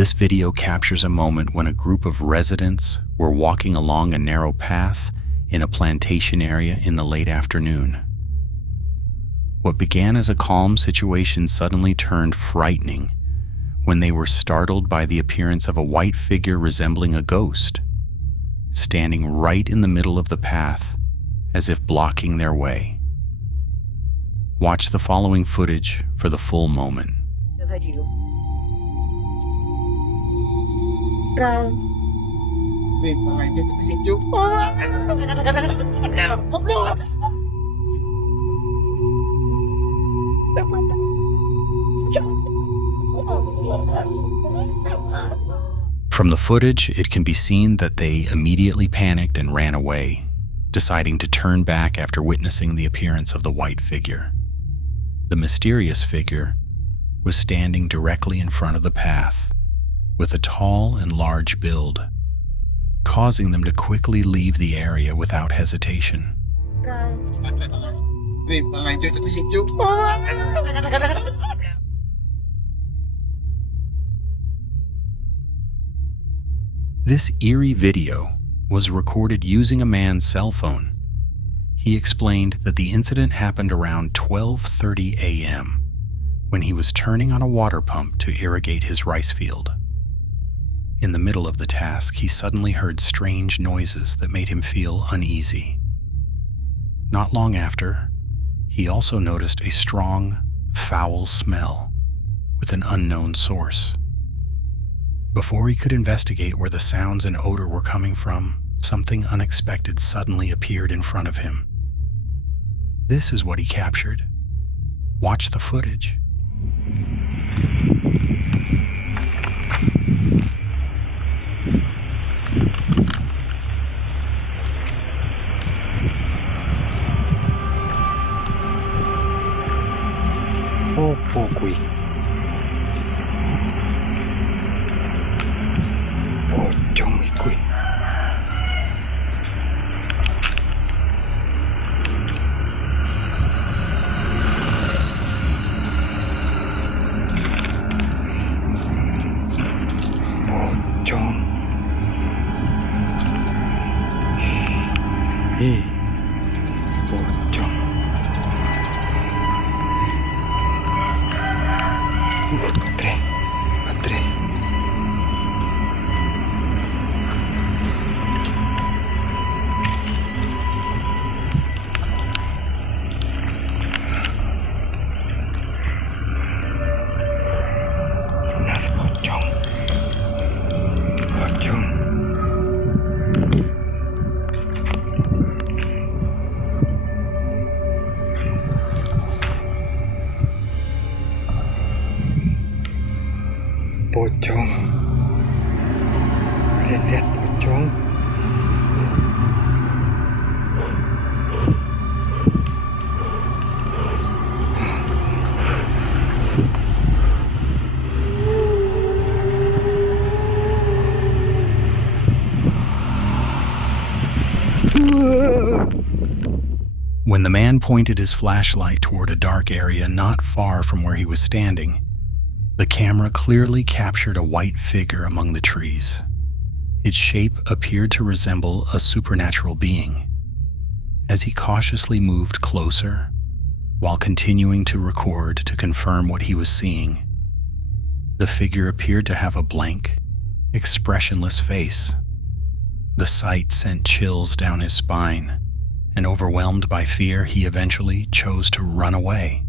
This video captures a moment when a group of residents were walking along a narrow path in a plantation area in the late afternoon. What began as a calm situation suddenly turned frightening when they were startled by the appearance of a white figure resembling a ghost, standing right in the middle of the path as if blocking their way. Watch the following footage for the full moment. From the footage, it can be seen that they immediately panicked and ran away, deciding to turn back after witnessing the appearance of the white figure. The mysterious figure was standing directly in front of the path, with a tall and large build, causing them to quickly leave the area without hesitation. This eerie video was recorded using a man's cell phone. He explained that the incident happened around 12:30 a.m. when he was turning on a water pump to irrigate his rice field. In the middle of the task, he suddenly heard strange noises that made him feel uneasy. Not long after, he also noticed a strong, foul smell with an unknown source. Before he could investigate where the sounds and odor were coming from, something unexpected suddenly appeared in front of him. This is what he captured. Watch the footage. Oh, pokój. Pociąg kuj. Pociąg. Pociąg. Patré. Pocong. Kalian lihat pocong? When the man pointed his flashlight toward a dark area not far from where he was standing, the camera clearly captured a white figure among the trees. Its shape appeared to resemble a supernatural being. As he cautiously moved closer, while continuing to record to confirm what he was seeing, the figure appeared to have a blank, expressionless face. The sight sent chills down his spine, and overwhelmed by fear, he eventually chose to run away.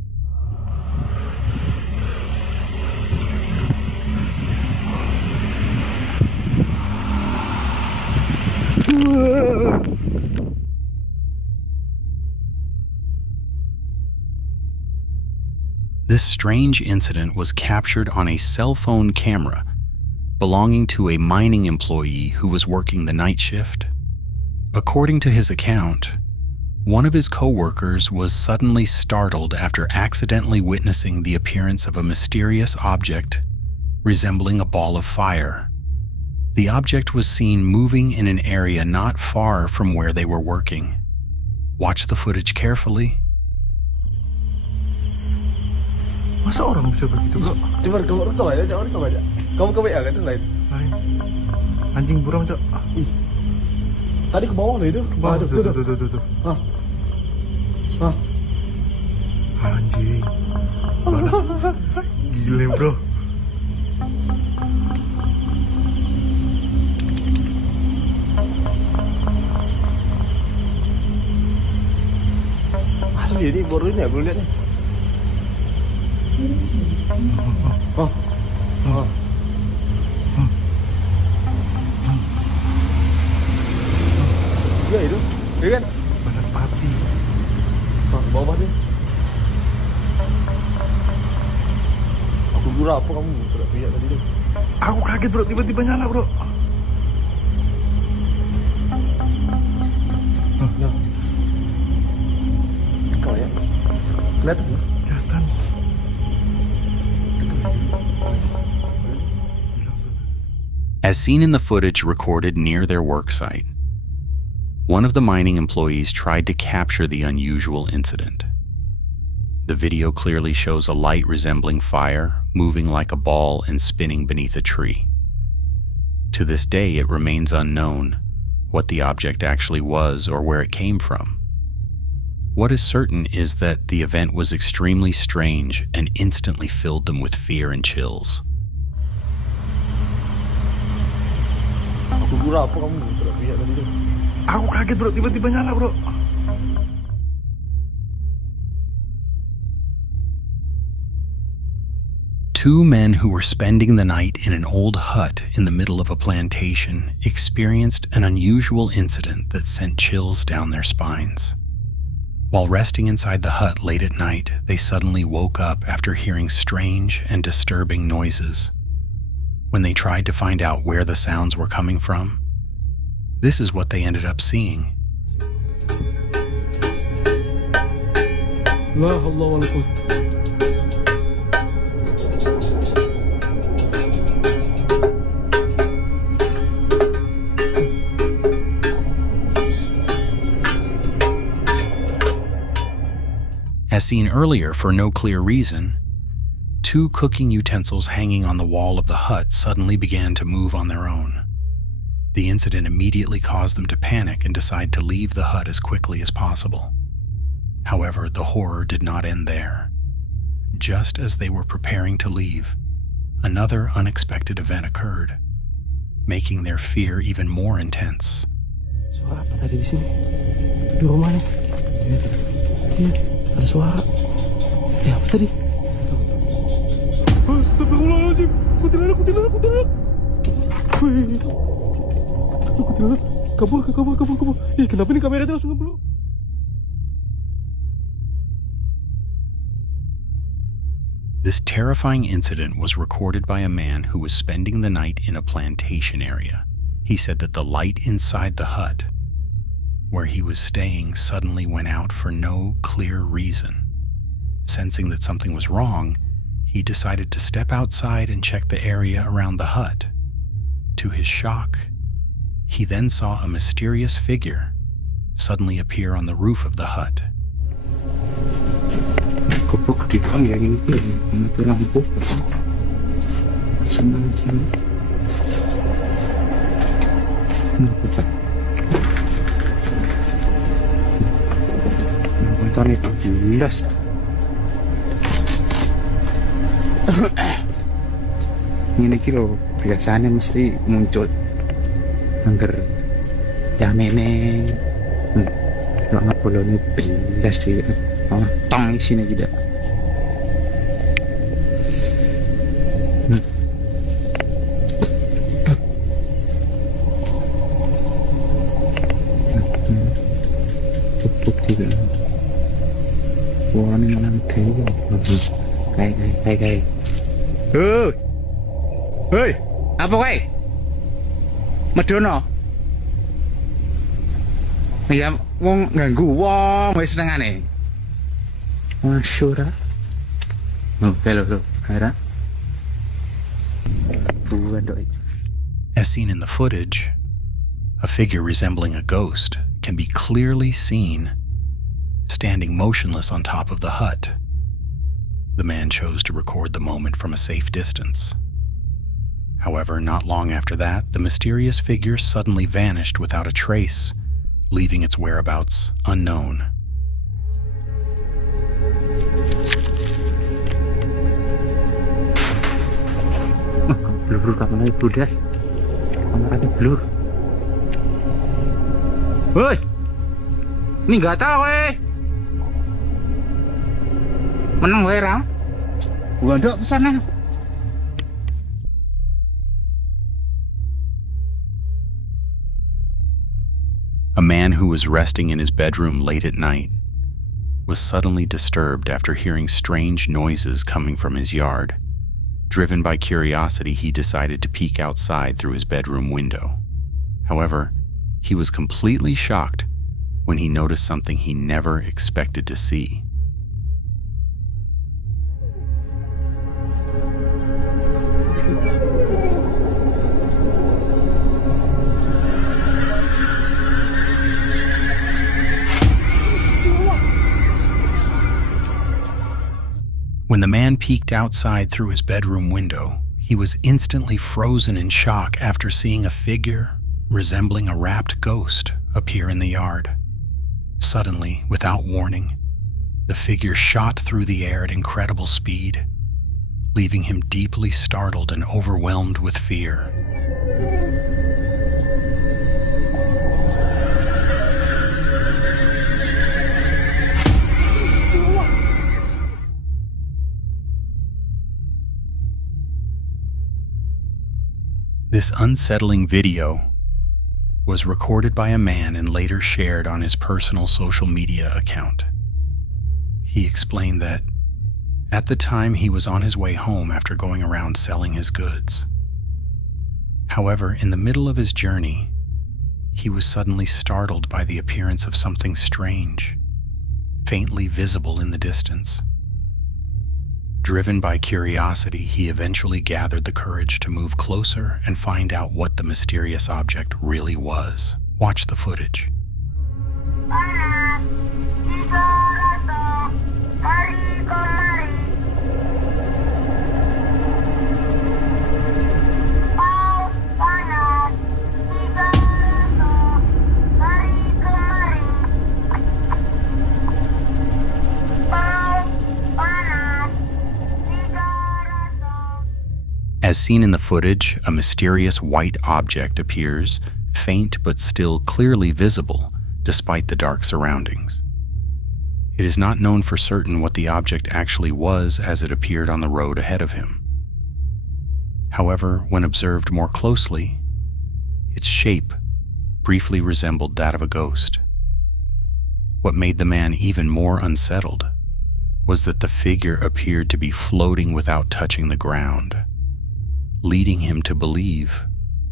This strange incident was captured on a cell phone camera belonging to a mining employee who was working the night shift. According to his account, one of his co-workers was suddenly startled after accidentally witnessing the appearance of a mysterious object resembling a ball of fire. The object was seen moving in an area not far from where they were working. Watch the footage carefully. Masa orang bisa begitu, bro? Coba kamu aja, kamu aja. Kamu ke WA kan itu lain. Anjing buram, Cok. Tadi ke bawah loh itu. Ke bawah, tuh. Anjing. Mana? Gile, bro. Asli ini baru ini ya, gue lihat nih. Iya itu, iya kan? Banaspati. Bawah deh. Aku kira apa kamu teriak tadi tuh? Aku kaget, bro, tiba-tiba nyala, bro. Nah. Kau ya? Kelihatan? Kelihatan. As seen in the footage recorded near their work site, one of the mining employees tried to capture the unusual incident. The video clearly shows a light resembling fire, moving like a ball and spinning beneath a tree. To this day, it remains unknown what the object actually was or where it came from. What is certain is that the event was extremely strange and instantly filled them with fear and chills. Aku kira apa kamu teriak tadi tuh? Aku kaget, bro, tiba-tiba nyala, bro. Two men who were spending the night in an old hut in the middle of a plantation experienced an unusual incident that sent chills down their spines. While resting inside the hut late at night, they suddenly woke up after hearing strange and disturbing noises. When they tried to find out where the sounds were coming from, this is what they ended up seeing. La hawla wa la quwwata. As seen earlier, for no clear reason, two cooking utensils hanging on the wall of the hut suddenly began to move on their own. The incident immediately caused them to panic and decide to leave the hut as quickly as possible. However, the horror did not end there. Just as they were preparing to leave, another unexpected event occurred, making their fear even more intense. Suara apa tadi di sini? Di rumah nih. Iya, ada suara. Apa tadi? Astagfirullahaladzim. Kuntilanak. Wih. Kuntilanak. Kabur. Kenapa nih kameranya langsung ngeblur? This terrifying incident was recorded by a man who was spending the night in a plantation area. He said that the light inside the hut where he was staying suddenly went out for no clear reason. Sensing that something was wrong, he decided to step outside and check the area around the hut. To his shock, he then saw a mysterious figure suddenly appear on the roof of the hut. Ini kilo biasanya mesti muncul angker ya meneng nggak boleh belas di tong sini juga. Tutup juga. Wah, ini malam kayak kayak. Hei, apa kae? Medono. Ya wong ganggu wong wis senengane. Masyura. Halo, Kara. As seen in the footage, a figure resembling a ghost can be clearly seen standing motionless on top of the hut. The man chose to record the moment from a safe distance. However, not long after that, the mysterious figure suddenly vanished without a trace, leaving its whereabouts unknown. Blur kamarnya itu, Des. Kamaranya blur. Woi! Ini nggak tahu, menang wae ra. Gua ndok pesane. A man who was resting in his bedroom late at night was suddenly disturbed after hearing strange noises coming from his yard. Driven by curiosity, he decided to peek outside through his bedroom window. However, he was completely shocked when he noticed something he never expected to see. When the man peeked outside through his bedroom window, he was instantly frozen in shock after seeing a figure resembling a wrapped ghost appear in the yard. Suddenly, without warning, the figure shot through the air at incredible speed, leaving him deeply startled and overwhelmed with fear. This unsettling video was recorded by a man and later shared on his personal social media account. He explained that at the time he was on his way home after going around selling his goods. However, in the middle of his journey, he was suddenly startled by the appearance of something strange, faintly visible in the distance. Driven by curiosity, he eventually gathered the courage to move closer and find out what the mysterious object really was. Watch the footage. As seen in the footage, a mysterious white object appears, faint but still clearly visible despite the dark surroundings. It is not known for certain what the object actually was as it appeared on the road ahead of him. However, when observed more closely, its shape briefly resembled that of a ghost. What made the man even more unsettled was that the figure appeared to be floating without touching the ground, leading him to believe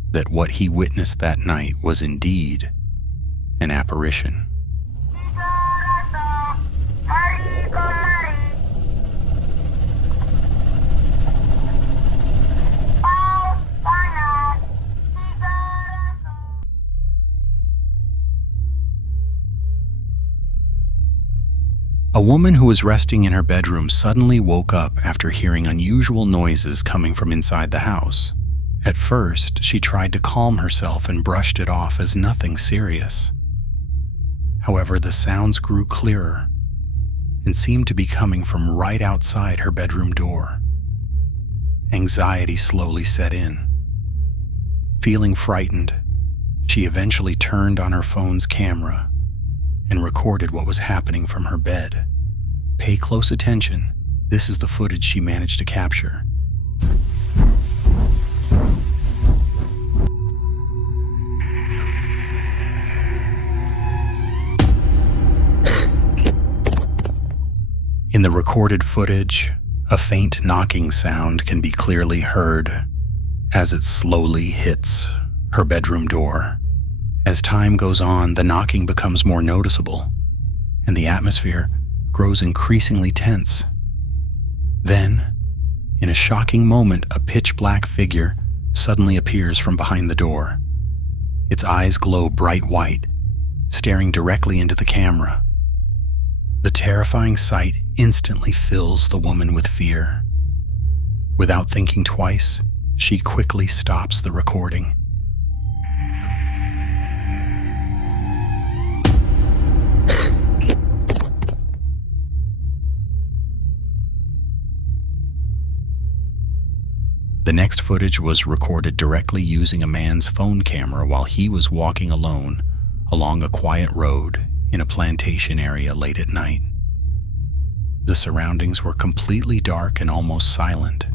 that what he witnessed that night was indeed an apparition. A woman who was resting in her bedroom suddenly woke up after hearing unusual noises coming from inside the house. At first, she tried to calm herself and brushed it off as nothing serious. However, the sounds grew clearer and seemed to be coming from right outside her bedroom door. Anxiety slowly set in. Feeling frightened, she eventually turned on her phone's camera and recorded what was happening from her bed. Pay close attention. This is the footage she managed to capture. In the recorded footage, a faint knocking sound can be clearly heard as it slowly hits her bedroom door. As time goes on, the knocking becomes more noticeable, and the atmosphere grows increasingly tense. Then, in a shocking moment, a pitch-black figure suddenly appears from behind the door. Its eyes glow bright white, staring directly into the camera. The terrifying sight instantly fills the woman with fear. Without thinking twice, she quickly stops the recording. The next footage was recorded directly using a man's phone camera while he was walking alone along a quiet road in a plantation area late at night. The surroundings were completely dark and almost silent.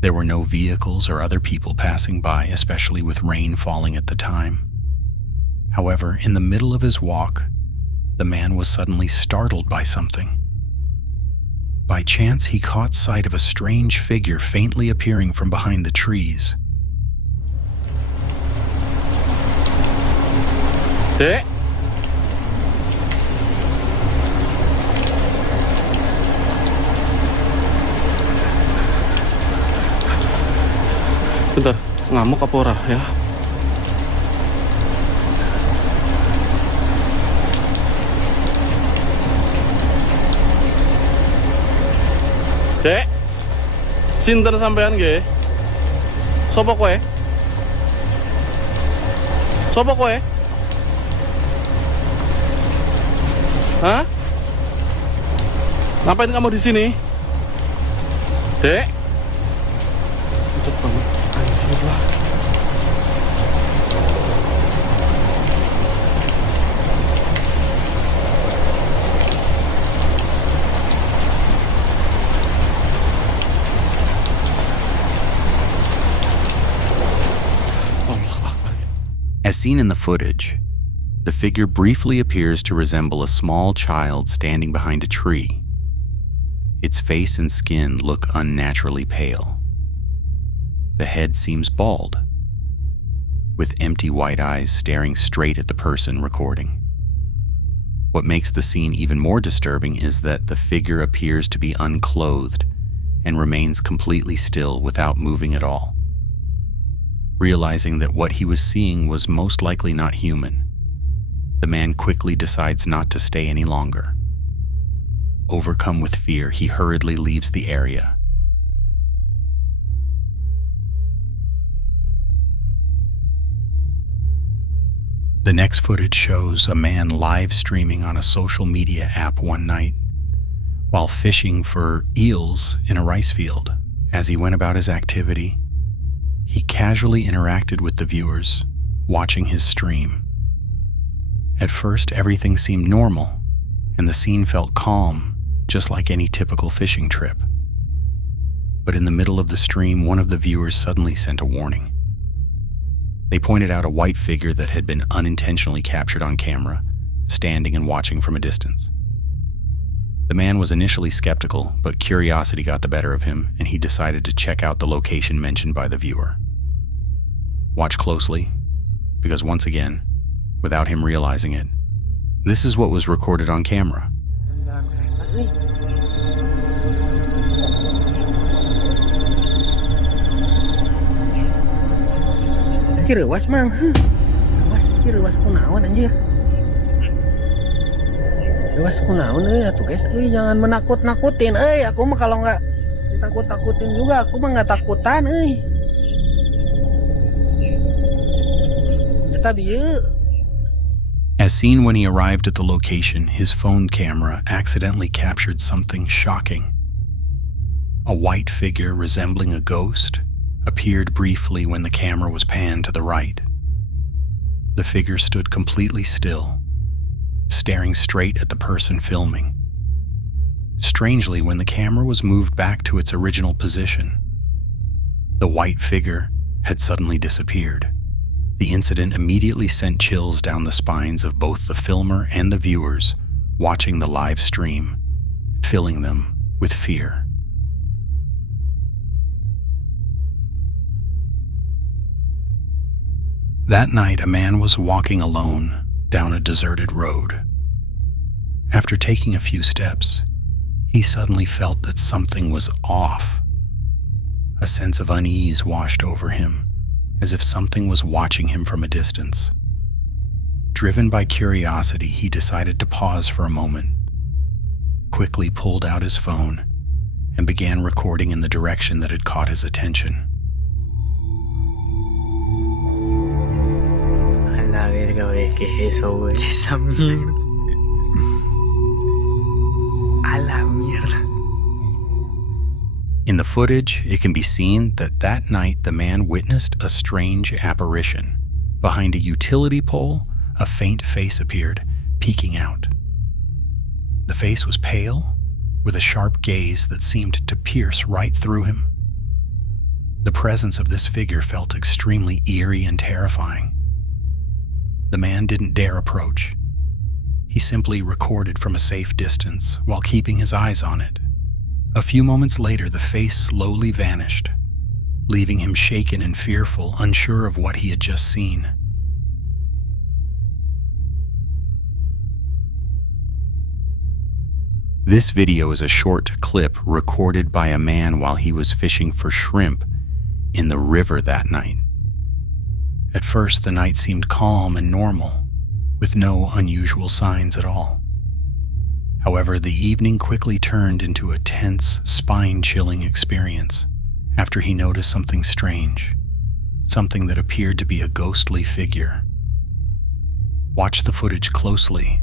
There were no vehicles or other people passing by, especially with rain falling at the time. However, in the middle of his walk, the man was suddenly startled by something. By chance, he caught sight of a strange figure faintly appearing from behind the trees. Dek. Bentar, ngamuk apa ora ya? Dek, sinten sampean nggih? Sopo kowe? Sopo kowe? Hah? Ngapain kamu di sini? Dek? Cepet banget. Anjir lah. As seen in the footage, the figure briefly appears to resemble a small child standing behind a tree. Its face and skin look unnaturally pale. The head seems bald, with empty white eyes staring straight at the person recording. What makes the scene even more disturbing is that the figure appears to be unclothed and remains completely still without moving at all. Realizing that what he was seeing was most likely not human, the man quickly decides not to stay any longer. Overcome with fear, he hurriedly leaves the area. The next footage shows a man live streaming on a social media app one night while fishing for eels in a rice field. As he went about his activity, he casually interacted with the viewers, watching his stream. At first, everything seemed normal, and the scene felt calm, just like any typical fishing trip. But in the middle of the stream, one of the viewers suddenly sent a warning. They pointed out a white figure that had been unintentionally captured on camera, standing and watching from a distance. The man was initially skeptical, but curiosity got the better of him, and he decided to check out the location mentioned by the viewer. Watch closely, because once again, without him realizing it, this is what was recorded on camera. Anjir, was mang. Was anjir, was kunaon anjir. Was kunaon atuh guys, jangan menakut-nakutin aku mah kalau nggak takut-takutin juga aku mah nggak takutan Eta bieu. As seen when he arrived at the location, his phone camera accidentally captured something shocking. A white figure resembling a ghost appeared briefly when the camera was panned to the right. The figure stood completely still, staring straight at the person filming. Strangely, when the camera was moved back to its original position, the white figure had suddenly disappeared. The incident immediately sent chills down the spines of both the filmer and the viewers watching the live stream, filling them with fear. That night, a man was walking alone down a deserted road. After taking a few steps, he suddenly felt that something was off. A sense of unease washed over him, as if something was watching him from a distance. Driven by curiosity, he decided to pause for a moment, quickly pulled out his phone and began recording in the direction that had caught his attention. In the footage, it can be seen that night the man witnessed a strange apparition. Behind a utility pole, a faint face appeared, peeking out. The face was pale, with a sharp gaze that seemed to pierce right through him. The presence of this figure felt extremely eerie and terrifying. The man didn't dare approach. He simply recorded from a safe distance while keeping his eyes on it. A few moments later, the face slowly vanished, leaving him shaken and fearful, unsure of what he had just seen. This video is a short clip recorded by a man while he was fishing for shrimp in the river that night. At first, the night seemed calm and normal, with no unusual signs at all. However, the evening quickly turned into a tense, spine-chilling experience after he noticed something strange, something that appeared to be a ghostly figure. Watch the footage closely.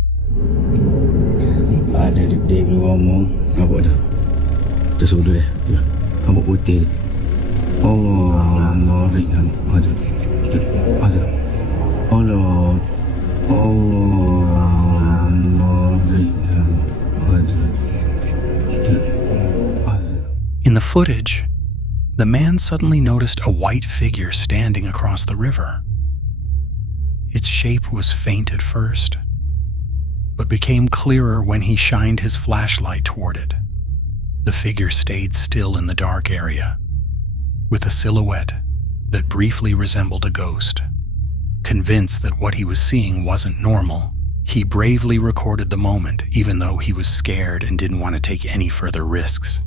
Ada dia ngomong apa tu? Tersudah ya. Apa putih? Oh, ngori kan. Ada. Ada. Oh, ngori kan. In the footage, the man suddenly noticed a white figure standing across the river. Its shape was faint at first, but became clearer when he shined his flashlight toward it. The figure stayed still in the dark area, with a silhouette that briefly resembled a ghost. Convinced that what he was seeing wasn't normal, he bravely recorded the moment, even though he was scared and didn't want to take any further risks.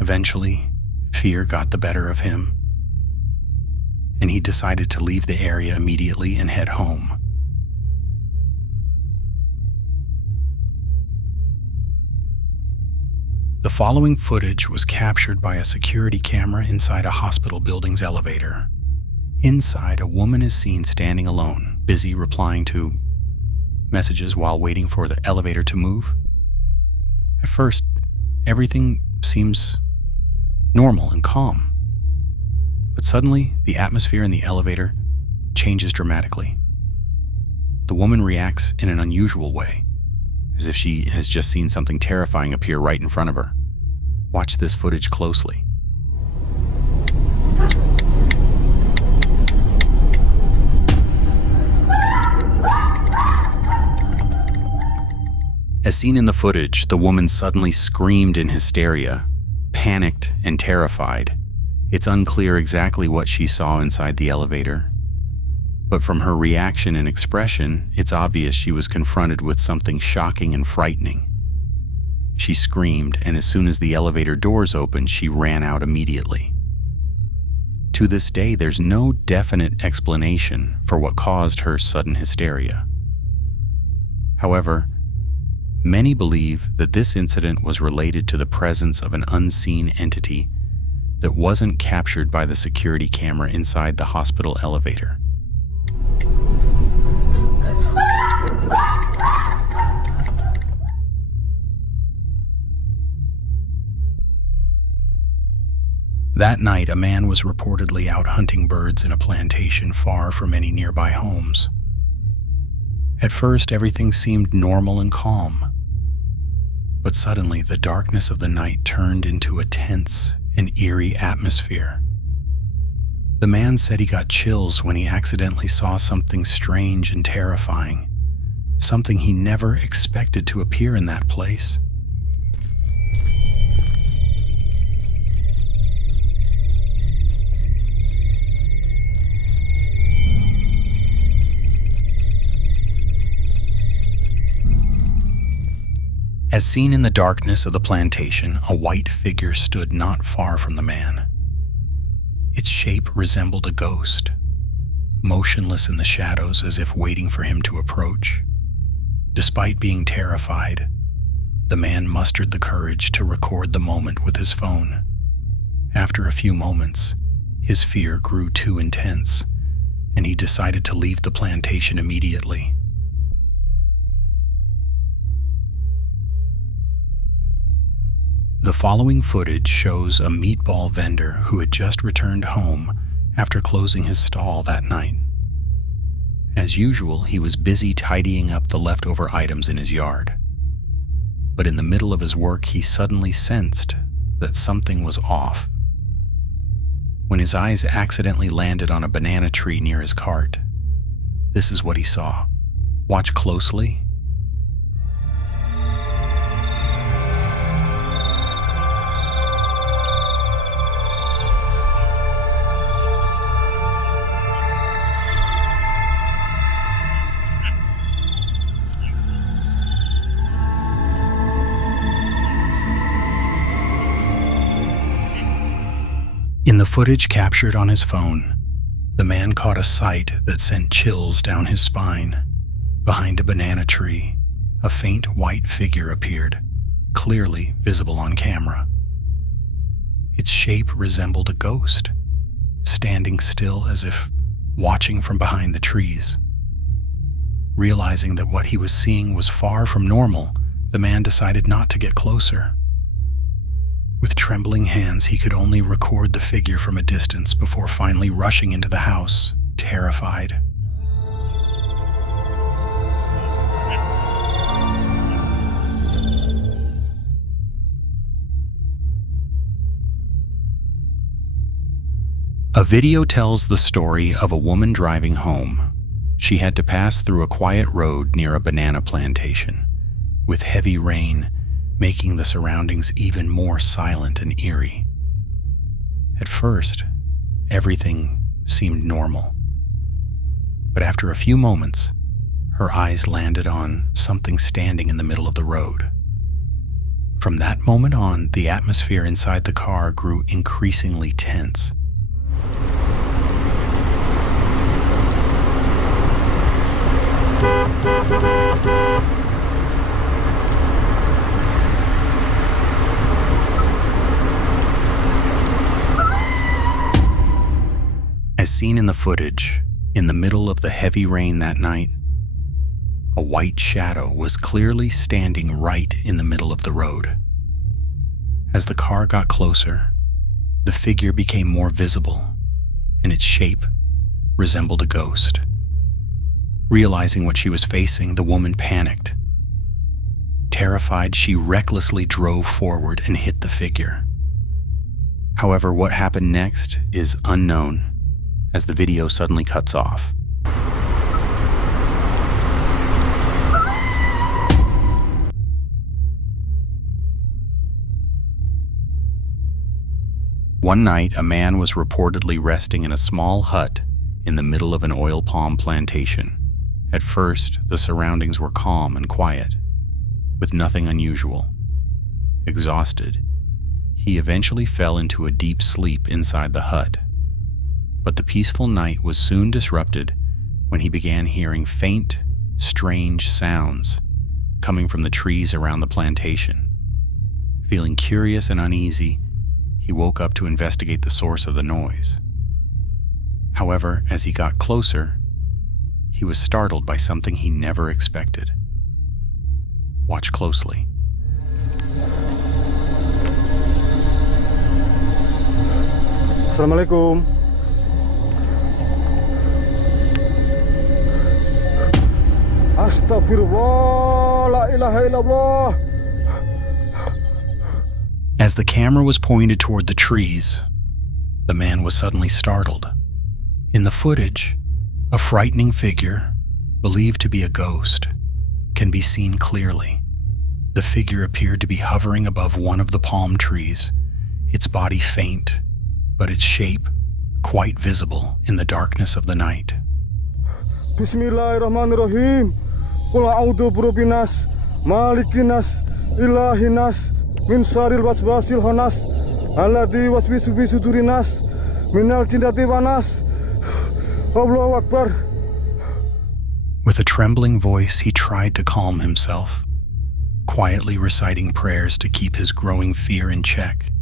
Eventually, fear got the better of him, and he decided to leave the area immediately and head home. The following footage was captured by a security camera inside a hospital building's elevator. Inside, a woman is seen standing alone, busy replying to messages while waiting for the elevator to move. At first, everything seems normal and calm. But suddenly, the atmosphere in the elevator changes dramatically. The woman reacts in an unusual way, as if she has just seen something terrifying appear right in front of her. Watch this footage closely. As seen in the footage, the woman suddenly screamed in hysteria, panicked and terrified. It's unclear exactly what she saw inside the elevator, but from her reaction and expression, it's obvious she was confronted with something shocking and frightening. She screamed, and as soon as the elevator doors opened, she ran out immediately. To this day, there's no definite explanation for what caused her sudden hysteria. However, many believe that this incident was related to the presence of an unseen entity that wasn't captured by the security camera inside the hospital elevator. That night, a man was reportedly out hunting birds in a plantation far from any nearby homes. At first, everything seemed normal and calm, but suddenly the darkness of the night turned into a tense and eerie atmosphere. The man said he got chills when he accidentally saw something strange and terrifying, something he never expected to appear in that place. As seen in the darkness of the plantation, a white figure stood not far from the man. Its shape resembled a ghost, motionless in the shadows as if waiting for him to approach. Despite being terrified, the man mustered the courage to record the moment with his phone. After a few moments, his fear grew too intense, and he decided to leave the plantation immediately. The following footage shows a meatball vendor who had just returned home after closing his stall that night. As usual, he was busy tidying up the leftover items in his yard. But in the middle of his work, he suddenly sensed that something was off. When his eyes accidentally landed on a banana tree near his cart, this is what he saw. Watch closely. In the footage captured on his phone, the man caught a sight that sent chills down his spine. Behind a banana tree, a faint white figure appeared, clearly visible on camera. Its shape resembled a ghost, standing still as if watching from behind the trees. Realizing that what he was seeing was far from normal, the man decided not to get closer. With trembling hands, he could only record the figure from a distance before finally rushing into the house, terrified. A video tells the story of a woman driving home. She had to pass through a quiet road near a banana plantation, with heavy rain making the surroundings even more silent and eerie. At first, everything seemed normal. But after a few moments, her eyes landed on something standing in the middle of the road. From that moment on, the atmosphere inside the car grew increasingly tense. As seen in the footage, in the middle of the heavy rain that night, a white shadow was clearly standing right in the middle of the road. As the car got closer, the figure became more visible, and its shape resembled a ghost. Realizing what she was facing, the woman panicked. Terrified, she recklessly drove forward and hit the figure. However, what happened next is unknown, as the video suddenly cuts off. One night, a man was reportedly resting in a small hut in the middle of an oil palm plantation. At first, the surroundings were calm and quiet, with nothing unusual. Exhausted, he eventually fell into a deep sleep inside the hut. But the peaceful night was soon disrupted when he began hearing faint, strange sounds coming from the trees around the plantation. Feeling curious and uneasy, he woke up to investigate the source of the noise. However, as he got closer, he was startled by something he never expected. Watch closely. Assalamualaikum. Astaghfirullah, la ilaha illallah. As the camera was pointed toward the trees, the man was suddenly startled. In the footage, a frightening figure, believed to be a ghost, can be seen clearly. The figure appeared to be hovering above one of the palm trees, its body faint, but its shape quite visible in the darkness of the night. Bismillahirrahmanirrahim. Qul a'udzu birabbinas, malikinas, ilahinas, min syarril waswasil khannas, alladzi waswisu fi sudurinas, minal jinnati wan nas. Allahu Akbar. With a trembling voice, he tried to calm himself. quietly reciting prayers to keep his growing fear in check.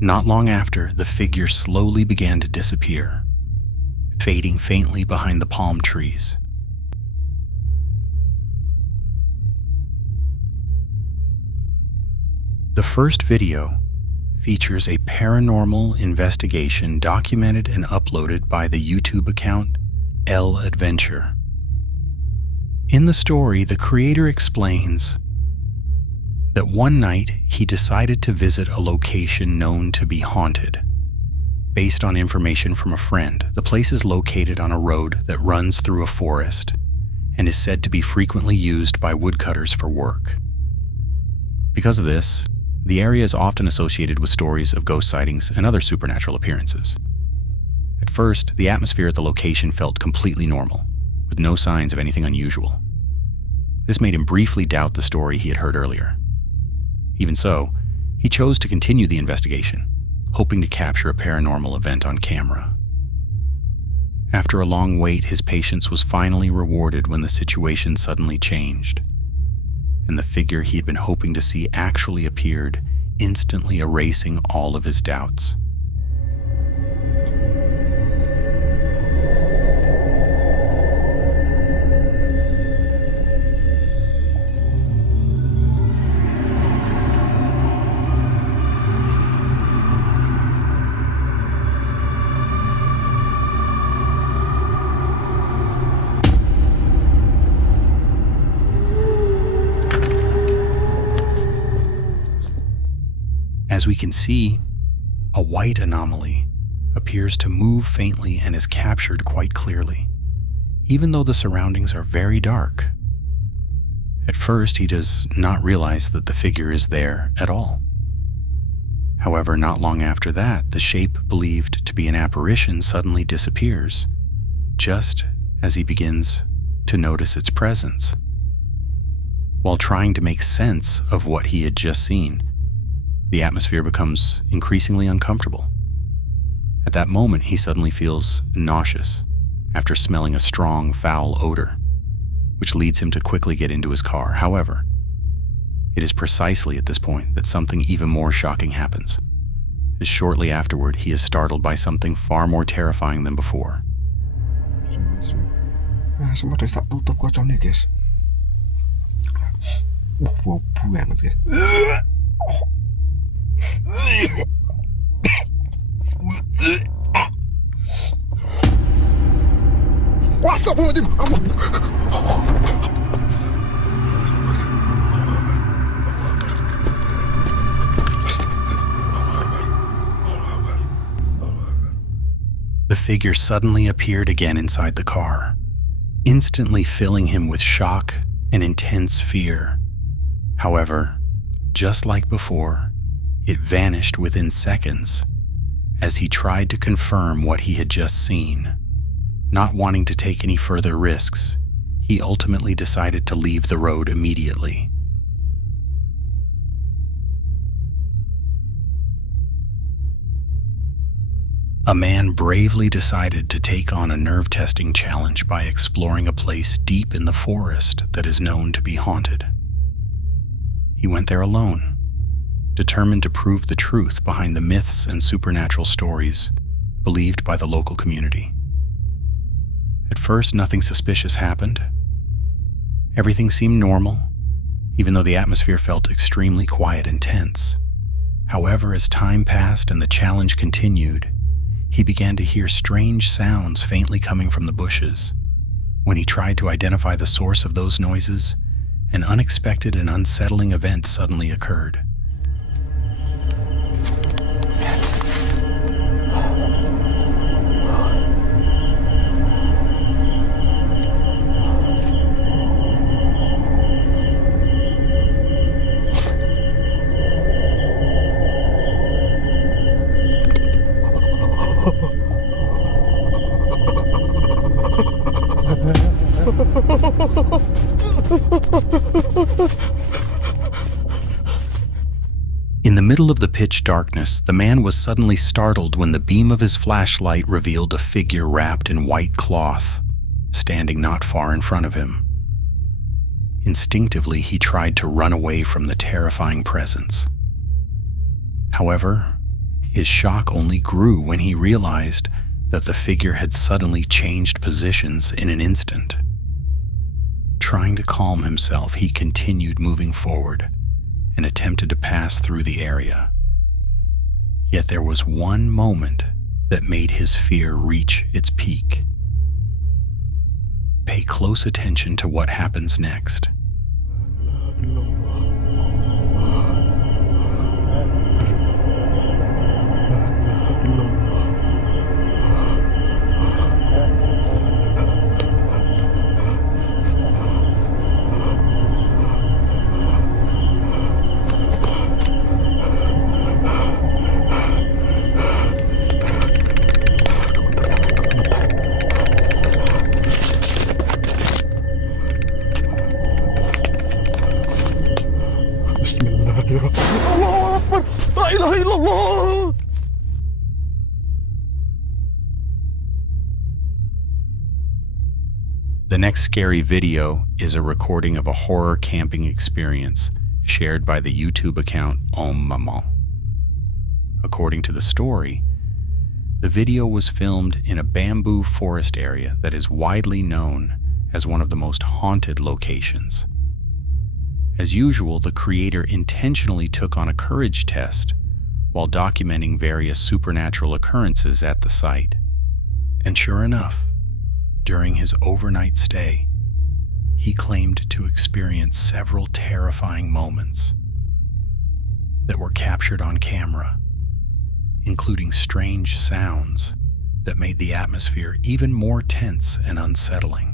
Not long after, the figure slowly began to disappear, fading faintly behind the palm trees. The first video features a paranormal investigation documented and uploaded by the YouTube account L Adventure. In the story, the creator explains that one night he decided to visit a location known to be haunted. Based on information from a friend, the place is located on a road that runs through a forest and is said to be frequently used by woodcutters for work. Because of this, the area is often associated with stories of ghost sightings and other supernatural appearances. At first, the atmosphere at the location felt completely normal, with no signs of anything unusual. This made him briefly doubt the story he had heard earlier. Even so, he chose to continue the investigation, hoping to capture a paranormal event on camera. After a long wait, his patience was finally rewarded when the situation suddenly changed, and the figure he had been hoping to see actually appeared, instantly erasing all of his doubts. As we can see, a white anomaly appears to move faintly and is captured quite clearly, even though the surroundings are very dark. At first, he does not realize that the figure is there at all. However, not long after that, the shape believed to be an apparition suddenly disappears, just as he begins to notice its presence. While trying to make sense of what he had just seen, the atmosphere becomes increasingly uncomfortable. At that moment, he suddenly feels nauseous after smelling a strong, foul odor, which leads him to quickly get into his car. However, it is precisely at this point that something even more shocking happens, as shortly afterward he is startled by something far more terrifying than before. Semua udah tak tutup kocoknya, guys. Bau banget, guys. Astagfirullahaladzim. The figure suddenly appeared again inside the car, instantly filling him with shock and intense fear. However, just like before, it vanished within seconds as he tried to confirm what he had just seen. Not wanting to take any further risks, he ultimately decided to leave the road immediately. A man bravely decided to take on a nerve testing challenge by exploring a place deep in the forest that is known to be haunted. He went there alone, determined to prove the truth behind the myths and supernatural stories believed by the local community. At first, nothing suspicious happened. Everything seemed normal, even though the atmosphere felt extremely quiet and tense. However, as time passed and the challenge continued, he began to hear strange sounds faintly coming from the bushes. When he tried to identify the source of those noises, an unexpected and unsettling event suddenly occurred. In the middle of the pitch darkness, the man was suddenly startled when the beam of his flashlight revealed a figure wrapped in white cloth, standing not far in front of him. Instinctively, he tried to run away from the terrifying presence. However, his shock only grew when he realized that the figure had suddenly changed positions in an instant. Trying to calm himself, he continued moving forward and attempted to pass through the area. Yet there was one moment that made his fear reach its peak. Pay close attention to what happens next. The next scary video is a recording of a horror camping experience shared by the YouTube account Maman. According to the story, the video was filmed in a bamboo forest area that is widely known as one of the most haunted locations. As usual, the creator intentionally took on a courage test while documenting various supernatural occurrences at the site. And sure enough, during his overnight stay, he claimed to experience several terrifying moments that were captured on camera, including strange sounds that made the atmosphere even more tense and unsettling.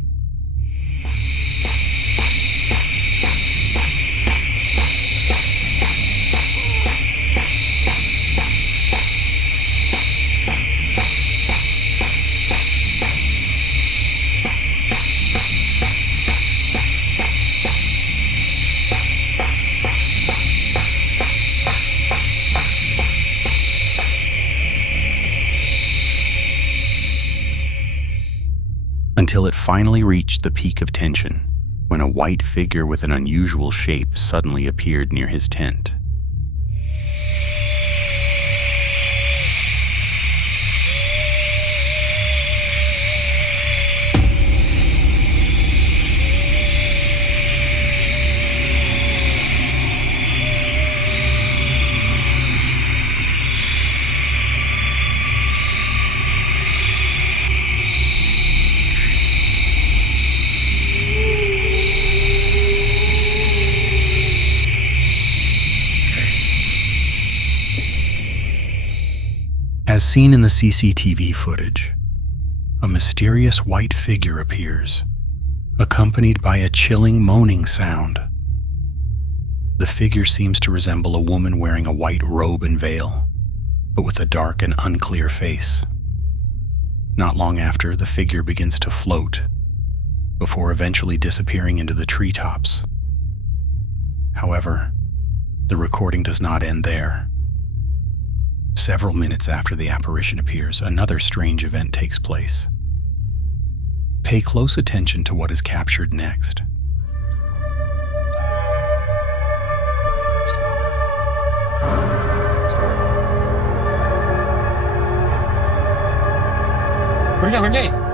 Until it finally reached the peak of tension, when a white figure with an unusual shape suddenly appeared near his tent. As seen in the CCTV footage, a mysterious white figure appears, accompanied by a chilling moaning sound. The figure seems to resemble a woman wearing a white robe and veil, but with a dark and unclear face. Not long after, the figure begins to float, before eventually disappearing into the treetops. However, the recording does not end there. Several minutes after the apparition appears, another strange event takes place. Pay close attention to what is captured next. Pergi.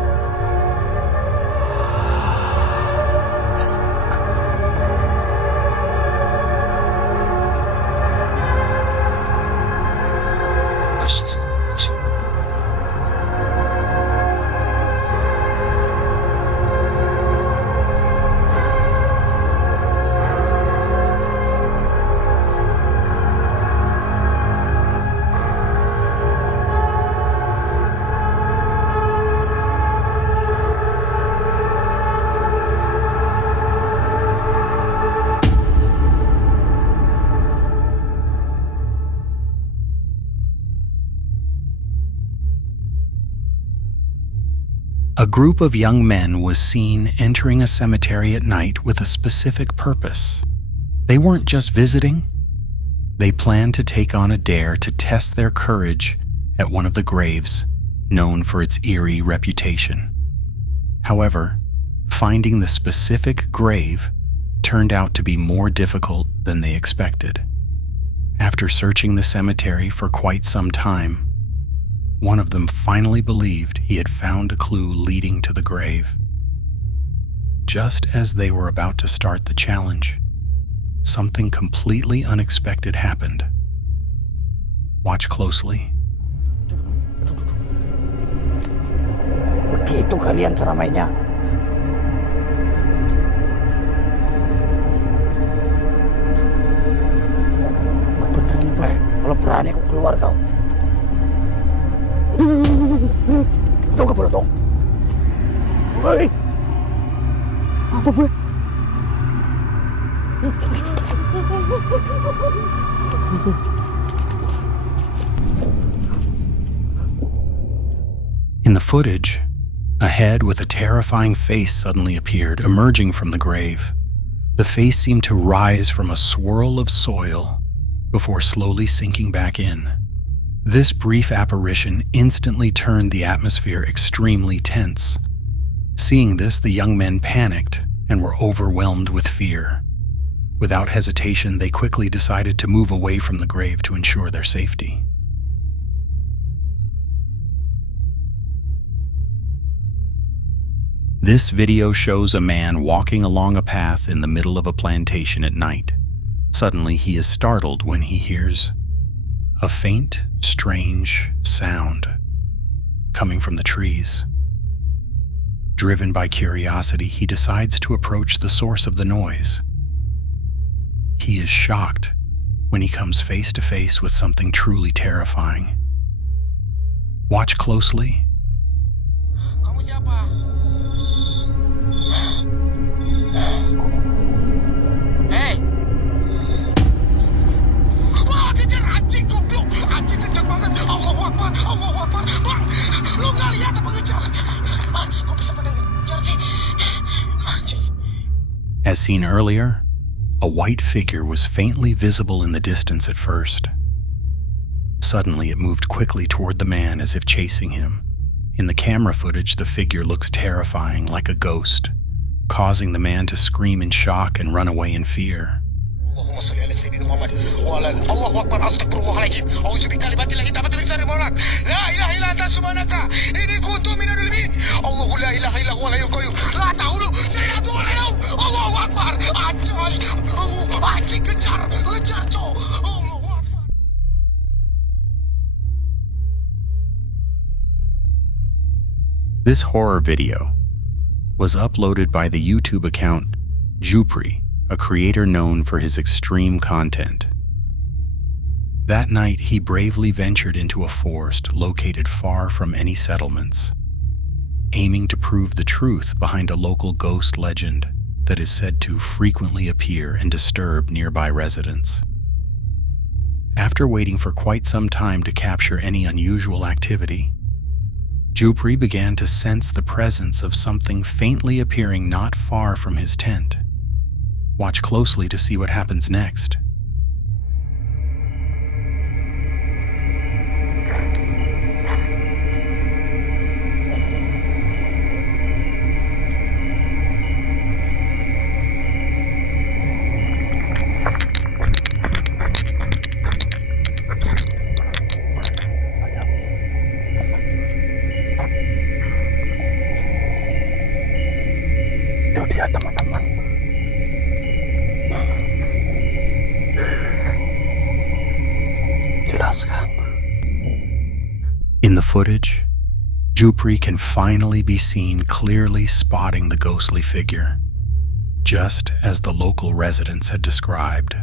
A group of young men was seen entering a cemetery at night with a specific purpose. They weren't just visiting. They planned to take on a dare to test their courage at one of the graves, known for its eerie reputation. However, finding the specific grave turned out to be more difficult than they expected. After searching the cemetery for quite some time, one of them finally believed he had found a clue leading to the grave. Just as they were about to start the challenge, something completely unexpected happened. Watch closely. Begitu kalian cara mainnya. Bener nih bos, kalau berani aku keluar kau. Dong ke dong. Woi, apa gue? In the footage, a head with a terrifying face suddenly appeared, emerging from the grave. The face seemed to rise from a swirl of soil before slowly sinking back in. This brief apparition instantly turned the atmosphere extremely tense. Seeing this, the young men panicked and were overwhelmed with fear. Without hesitation, they quickly decided to move away from the grave to ensure their safety. This video shows a man walking along a path in the middle of a plantation at night. Suddenly, he is startled when he hears a faint, strange sound coming from the trees. Driven by curiosity, he decides to approach the source of the noise. He is shocked when he comes face to face with something truly terrifying. Watch closely. Kamu siapa? Hey! Wah, kejar anjing goblok! Anjing kencang banget! Allahu Akbar! Allahu Akbar! Bang! Lu nggak lihat apa ngejar? Anjing kok bisa pada ngejar sih? Anjing. As seen earlier, a white figure was faintly visible in the distance at first. Suddenly, it moved quickly toward the man as if chasing him. In the camera footage, the figure looks terrifying, like a ghost, causing the man to scream in shock and run away in fear. Allahumma salli ala sayyidina Muhammad wa ala Allahu Akbar astaghfirullahaladzim a'udzu bikalimatillahi tammati min syarri ma khalaq la ilaha illa anta subhanaka inni kuntu minadh dhalimin Allahu la ilaha illa huwal hayyul qayyum la ta'khudhuhu sinatun wa la nawm Allahu Akbar anjing kejar cok Allahu Akbar. This horror video was uploaded by the YouTube account Jupri, a creator known for his extreme content. That night, he bravely ventured into a forest located far from any settlements, aiming to prove the truth behind a local ghost legend that is said to frequently appear and disturb nearby residents. After waiting for quite some time to capture any unusual activity, Jupri began to sense the presence of something faintly appearing not far from his tent. Watch closely to see what happens next. Itu dia teman-teman. Jelaskan. In the footage, Jupri can finally be seen clearly spotting the ghostly figure, just as the local residents had described.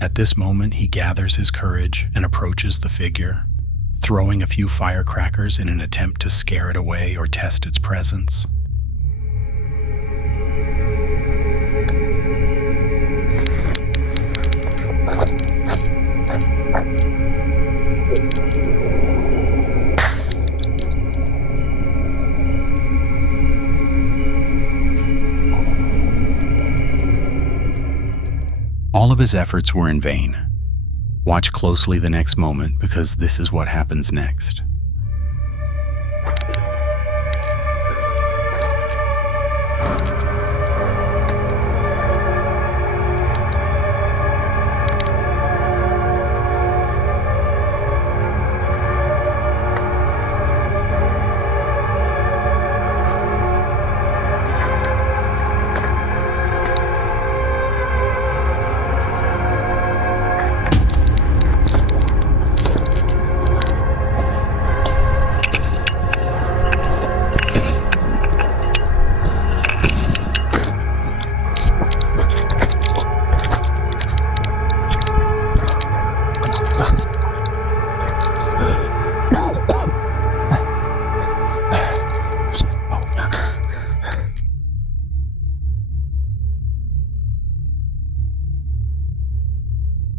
At this moment, he gathers his courage and approaches the figure, throwing a few firecrackers in an attempt to scare it away or test its presence. All of his efforts were in vain. Watch closely the next moment, because this is what happens next.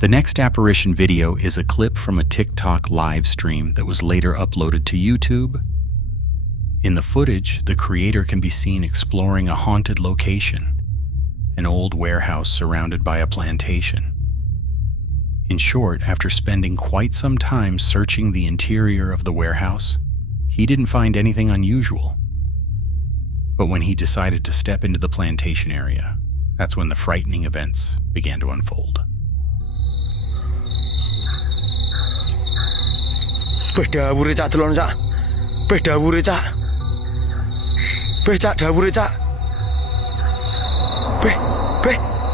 The next apparition video is a clip from a TikTok live stream that was later uploaded to YouTube. In the footage, the creator can be seen exploring a haunted location, an old warehouse surrounded by a plantation. In short, after spending quite some time searching the interior of the warehouse, he didn't find anything unusual. But when he decided to step into the plantation area, that's when the frightening events began to unfold. Dawure cak telon cak. Dawure cak. Cak dawure cak.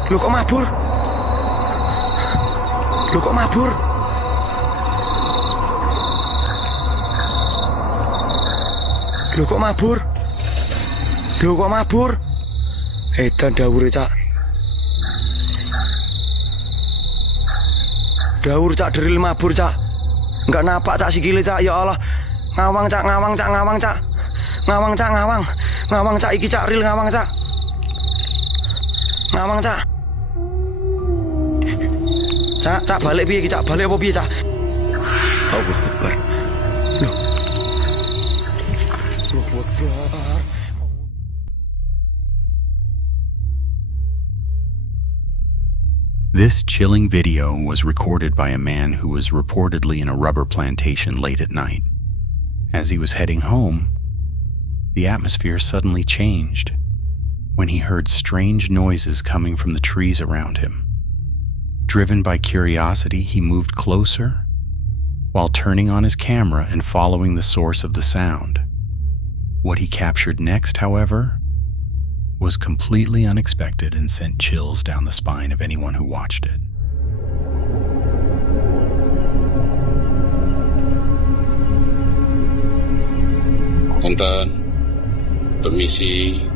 Lu kok mabur? Lu kok mabur? Lu kok mabur? Lu kok mabur? Edan dawure cak. Dawur cak deril mabur cak. Enggak napak cak sikile cak, ya Allah. Ngawang cak, ngawang cak, ngawang cak. Ngawang cak, ngawang. Ngawang cak iki cak ril ngawang cak. Ngawang cak. Cak balik piye iki cak? Balik apa piye cak? Allah Akbar. Loh. Allahu Akbar. This chilling video was recorded by a man who was reportedly in a rubber plantation late at night. As he was heading home, the atmosphere suddenly changed when he heard strange noises coming from the trees around him. Driven by curiosity, he moved closer while turning on his camera and following the source of the sound. What he captured next, however, was completely unexpected and sent chills down the spine of anyone who watched it. Punten, permisi.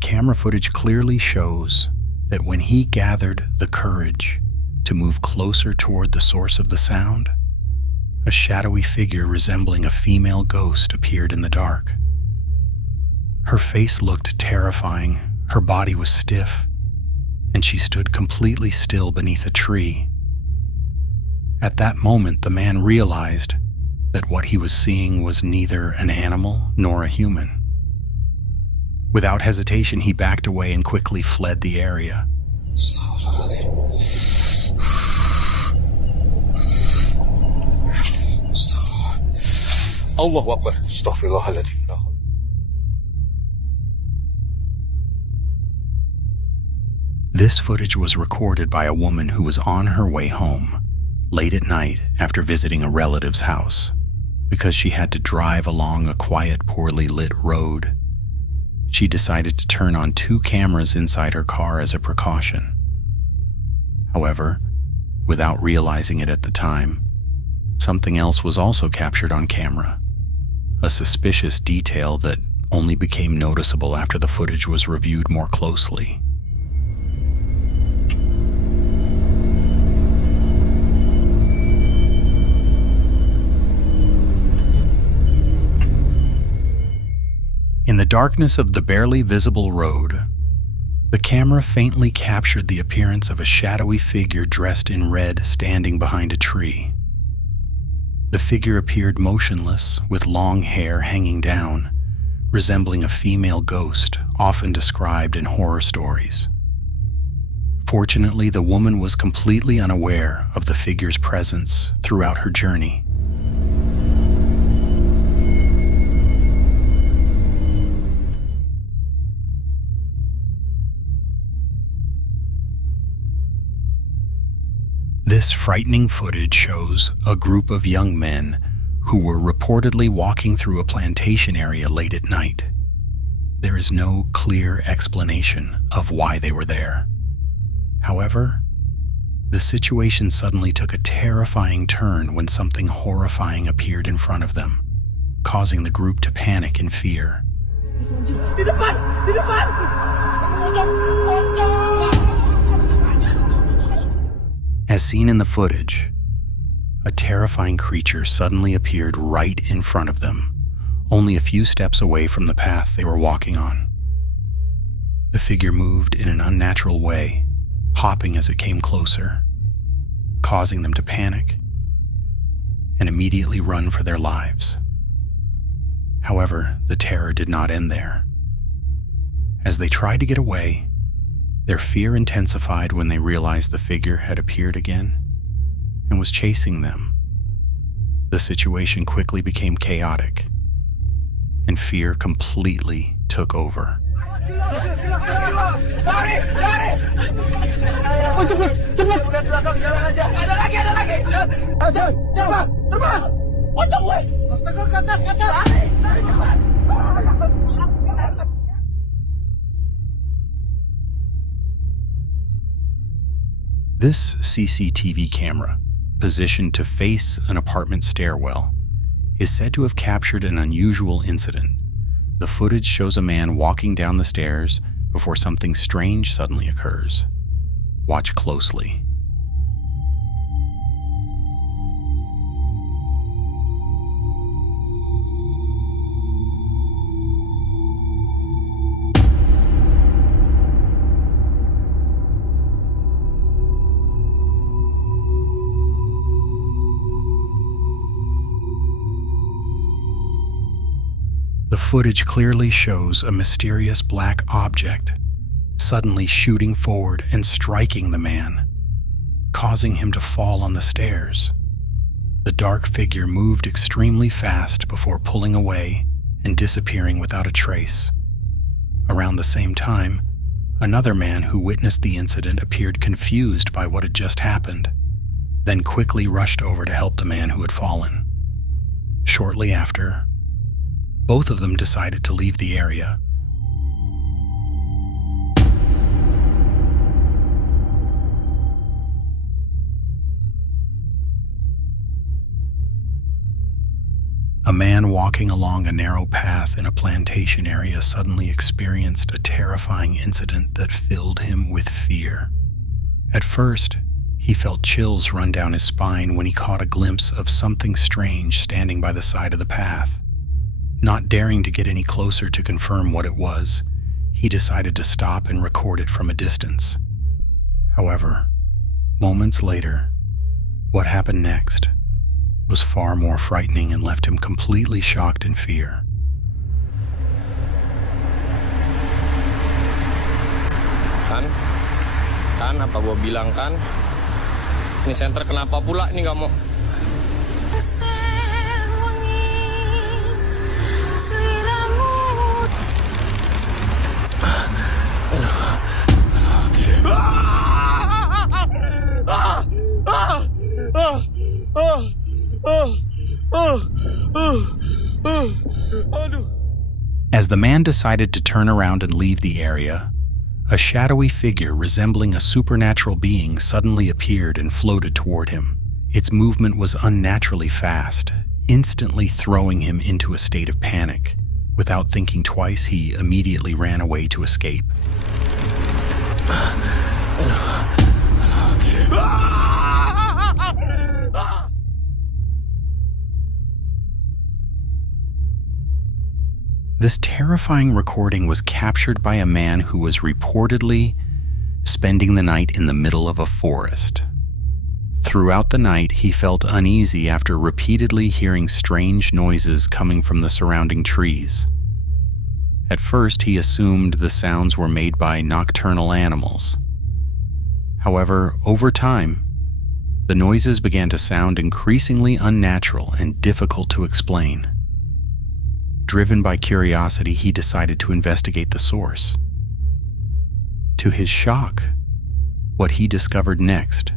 Camera footage clearly shows that when he gathered the courage to move closer toward the source of the sound, a shadowy figure resembling a female ghost appeared in the dark. Her face looked terrifying, her body was stiff, and she stood completely still beneath a tree. At that moment, the man realized that what he was seeing was neither an animal nor a human. Without hesitation, he backed away and quickly fled the area. Allahu Akbar. Astaghfirullahaladzim. This footage was recorded by a woman who was on her way home late at night after visiting a relative's house. Because she had to drive along a quiet, poorly lit road, she decided to turn on 2 cameras inside her car as a precaution. However, without realizing it at the time, something else was also captured on camera, a suspicious detail that only became noticeable after the footage was reviewed more closely. In the darkness of the barely visible road, the camera faintly captured the appearance of a shadowy figure dressed in red standing behind a tree. The figure appeared motionless, with long hair hanging down, resembling a female ghost often described in horror stories. Fortunately, the woman was completely unaware of the figure's presence throughout her journey. This frightening footage shows a group of young men who were reportedly walking through a plantation area late at night. There is no clear explanation of why they were there. However, The situation suddenly took a terrifying turn when something horrifying appeared in front of them, causing the group to panic in fear. Di depan! Di depan! As seen in the footage, a terrifying creature suddenly appeared right in front of them, only a few steps away from the path they were walking on. The figure moved in an unnatural way, hopping as it came closer, causing them to panic and immediately run for their lives. However, the terror did not end there. As they tried to get away, their fear intensified when they realized the figure had appeared again and was chasing them. The situation quickly became chaotic, and fear completely took over. This CCTV camera, positioned to face an apartment stairwell, is said to have captured an unusual incident. The footage shows a man walking down the stairs before something strange suddenly occurs. Watch closely. The footage clearly shows a mysterious black object suddenly shooting forward and striking the man, causing him to fall on the stairs. The dark figure moved extremely fast before pulling away and disappearing without a trace. Around the same time, another man who witnessed the incident appeared confused by what had just happened, then quickly rushed over to help the man who had fallen. Shortly after, both of them decided to leave the area. A man walking along a narrow path in a plantation area suddenly experienced a terrifying incident that filled him with fear. At first, he felt chills run down his spine when he caught a glimpse of something strange standing by the side of the path. Not daring to get any closer to confirm what it was, he decided to stop and record it from a distance. However, moments later, what happened next was far more frightening and left him completely shocked in fear. Kan apa gua bilang kan? Ini senter kenapa pula ini nggak mau? As the man decided to turn around and leave the area, a shadowy figure resembling a supernatural being suddenly appeared and floated toward him. Its movement was unnaturally fast, instantly throwing him into a state of panic. Without thinking twice, he immediately ran away to escape. This terrifying recording was captured by a man who was reportedly spending the night in the middle of a forest. Throughout the night, he felt uneasy after repeatedly hearing strange noises coming from the surrounding trees. At first, he assumed the sounds were made by nocturnal animals. However, over time, the noises began to sound increasingly unnatural and difficult to explain. Driven by curiosity, he decided to investigate the source. To his shock, what he discovered next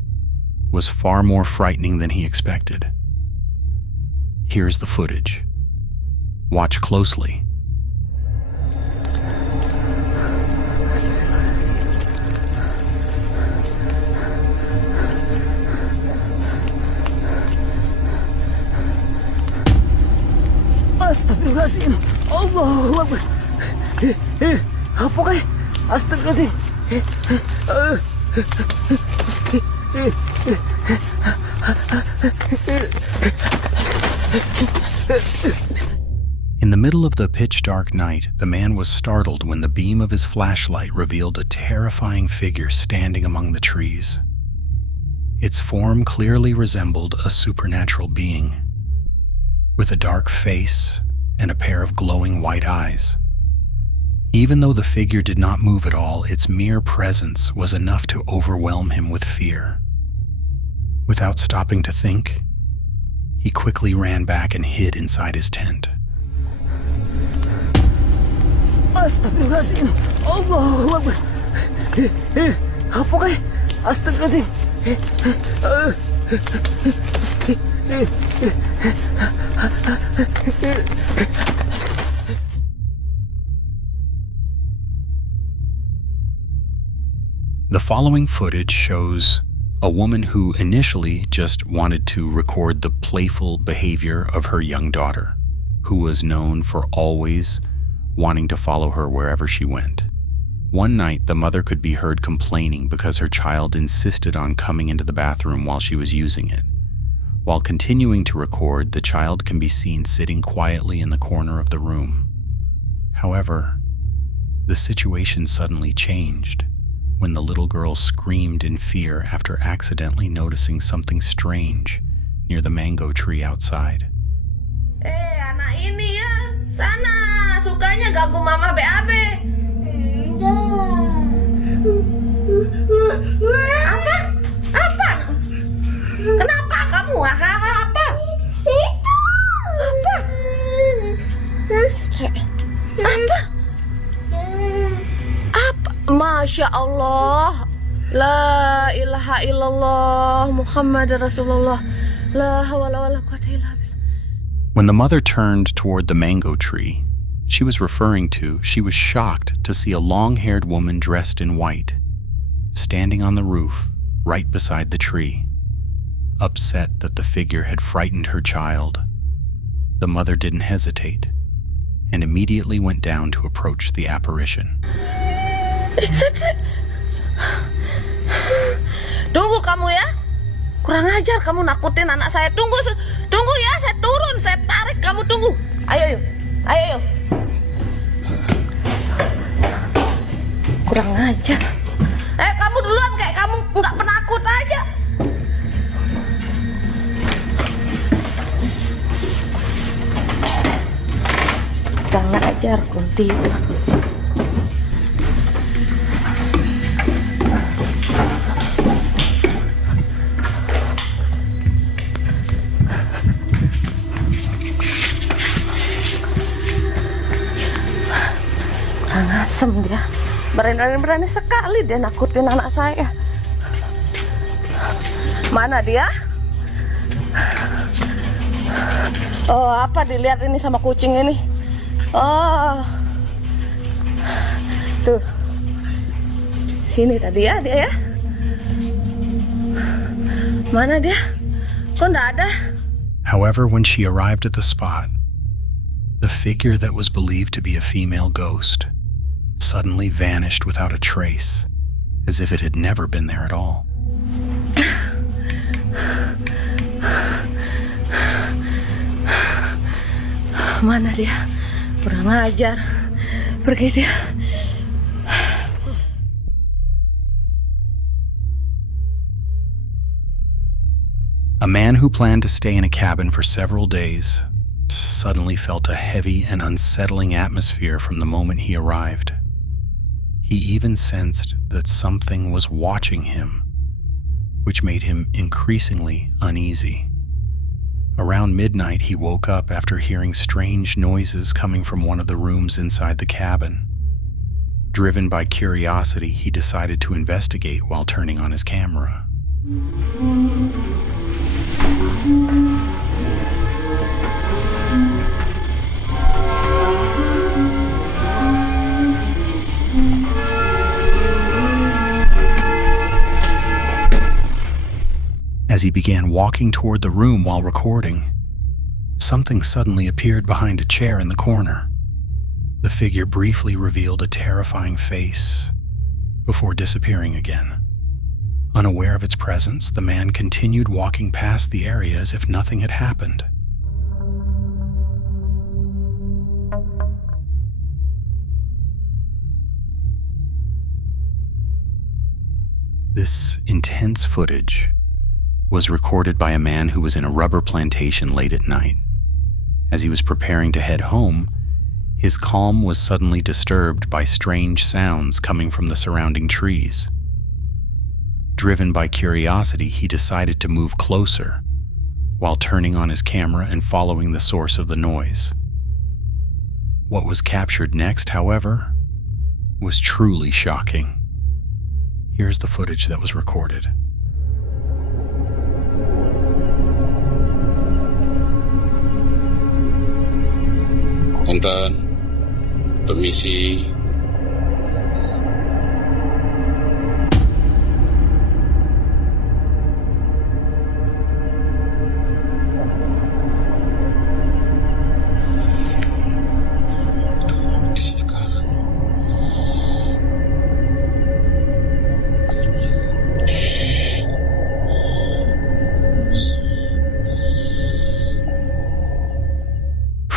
was far more frightening than he expected. Here's the footage. Watch closely. Astagfirullahaladzim. Allahu Akbar. Apa kae? Astagfirullahaladzim. In the middle of the pitch-dark night, the man was startled when the beam of his flashlight revealed a terrifying figure standing among the trees. Its form clearly resembled a supernatural being, with a dark face and a pair of glowing white eyes. Even though the figure did not move at all, its mere presence was enough to overwhelm him with fear. Without stopping to think, he quickly ran back and hid inside his tent. Astagfirullahaladzim. Allahu Akbar. Apa kae? Astagfirullahaladzim. The following footage shows a woman who initially just wanted to record the playful behavior of her young daughter, who was known for always wanting to follow her wherever she went. One night, the mother could be heard complaining because her child insisted on coming into the bathroom while she was using it. While continuing to record, the child can be seen sitting quietly in the corner of the room. However, the situation suddenly changed when the little girl screamed in fear after accidentally noticing something strange near the mango tree outside. Anak ini ya, sana, sukanya ganggu mama BAB. Apa? Apa? Kenapa kamu? Apa? Apa? Apa? Apa? Masya Allah. La ilaha illallah Muhammad Rasulullah. La hawla wala quwwata illa billah. When the mother turned toward the mango tree she was referring to, she was shocked to see a long-haired woman dressed in white, standing on the roof right beside the tree. Upset that the figure had frightened her child, the mother didn't hesitate and immediately went down to approach the apparition. Tunggu kamu ya. Kurang ajar kamu nakutin anak saya. Tunggu ya, saya turun, saya tarik kamu tunggu. Ayo. Kurang ajar. Kamu duluan kayak kamu nggak penakut aja. Kurang ajar kunti itu. Asem dia, berani sekali dia nakutin anak saya. Mana dia? Oh, apa dilihat ini sama kucing ini? Oh, tuh, sini tadi ya dia ya. Mana dia? Kok nggak ada? However, when she arrived at the spot, the figure that was believed to be a female ghost suddenly vanished without a trace, as if it had never been there at all. Mana dia? Kurang ajar. Pergi dia. A man who planned to stay in a cabin for several days suddenly felt a heavy and unsettling atmosphere from the moment he arrived. He even sensed that something was watching him, which made him increasingly uneasy. Around midnight, he woke up after hearing strange noises coming from one of the rooms inside the cabin. Driven by curiosity, he decided to investigate while turning on his camera. As he began walking toward the room while recording, something suddenly appeared behind a chair in the corner. The figure briefly revealed a terrifying face before disappearing again. Unaware of its presence, the man continued walking past the area as if nothing had happened. This intense footage was recorded by a man who was in a rubber plantation late at night. As he was preparing to head home, his calm was suddenly disturbed by strange sounds coming from the surrounding trees. Driven by curiosity, he decided to move closer while turning on his camera and following the source of the noise. What was captured next, however, was truly shocking. Here's the footage that was recorded. Punten, permisi.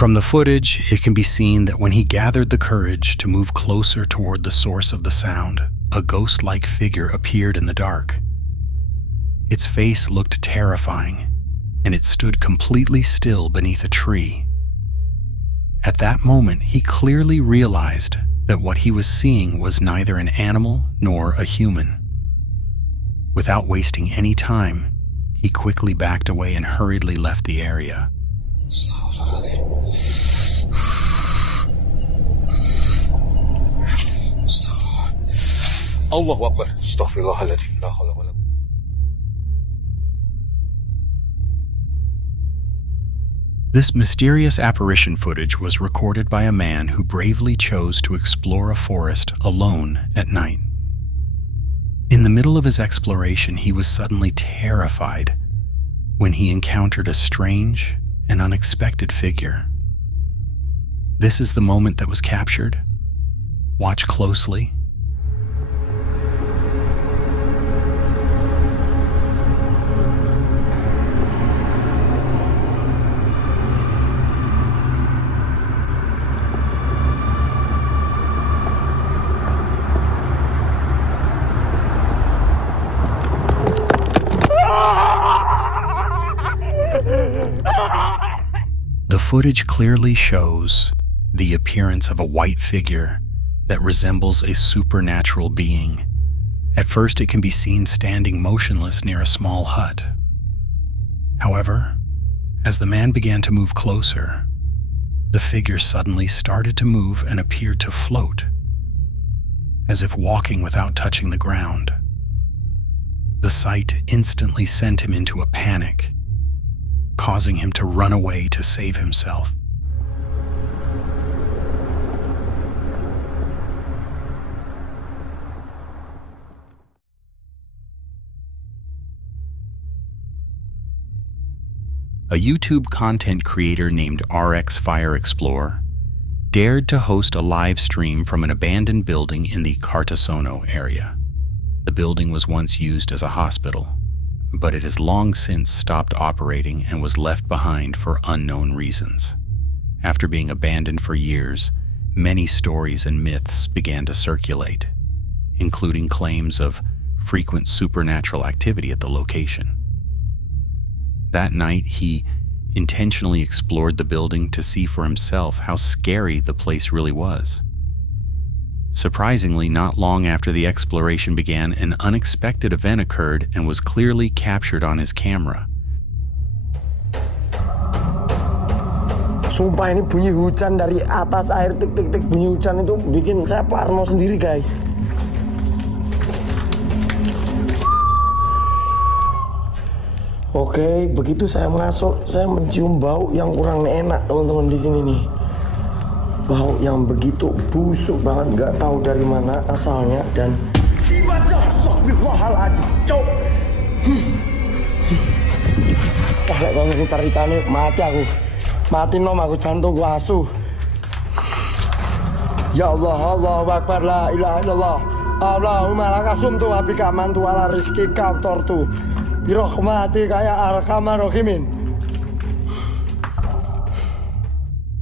From the footage, it can be seen that when he gathered the courage to move closer toward the source of the sound, a ghost-like figure appeared in the dark. Its face looked terrifying, and it stood completely still beneath a tree. At that moment, he clearly realized that what he was seeing was neither an animal nor a human. Without wasting any time, he quickly backed away and hurriedly left the area. Allahu Akbar. Astaghfirullahaladzim. La hawla wala. This mysterious apparition footage was recorded by a man who bravely chose to explore a forest alone at night. In the middle of his exploration, he was suddenly terrified when he encountered a strange and unexpected figure. This is the moment that was captured. Watch closely. The footage clearly shows the appearance of a white figure that resembles a supernatural being. At first, it can be seen standing motionless near a small hut. However, as the man began to move closer, the figure suddenly started to move and appeared to float, as if walking without touching the ground. The sight instantly sent him into a panic, causing him to run away to save himself. A YouTube content creator named RX Fire Explorer dared to host a live stream from an abandoned building in the Cartasono area. The building was once used as a hospital, but it has long since stopped operating and was left behind for unknown reasons. After being abandoned for years, many stories and myths began to circulate, including claims of frequent supernatural activity at the location. That night, he intentionally explored the building to see for himself how scary the place really was. Surprisingly, not long after the exploration began, an unexpected event occurred and was clearly captured on his camera. Sumpah ini bunyi hujan dari atas air, tik-tik-tik bunyi hujan itu bikin saya parno sendiri, guys. Oke, begitu saya masuk, saya mencium bau yang kurang enak, teman-teman di sini nih. Bau yang begitu busuk banget, nggak tahu dari mana asalnya dan astagfirullahaladzim, cok. Wah, kayak gini ceritanya mati aku. Mati nom aku jantungku asu. Ya Allah, Allahu Akbar, la ilaha illallah. Allahumma laka sumtu wa bika amantu ala rizki kau tortu. Birahmatika ya arhamar rahimin.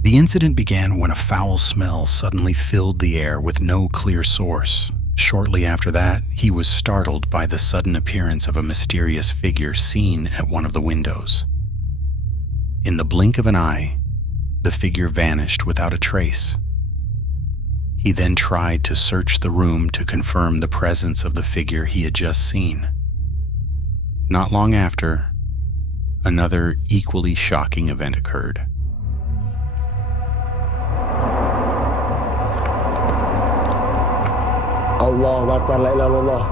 The incident began when a foul smell suddenly filled the air with no clear source. Shortly after that, he was startled by the sudden appearance of a mysterious figure seen at one of the windows. In the blink of an eye, the figure vanished without a trace. He then tried to search the room to confirm the presence of the figure he had just seen. Not long after, another equally shocking event occurred. Allahu Akbar, la ilaha illallah.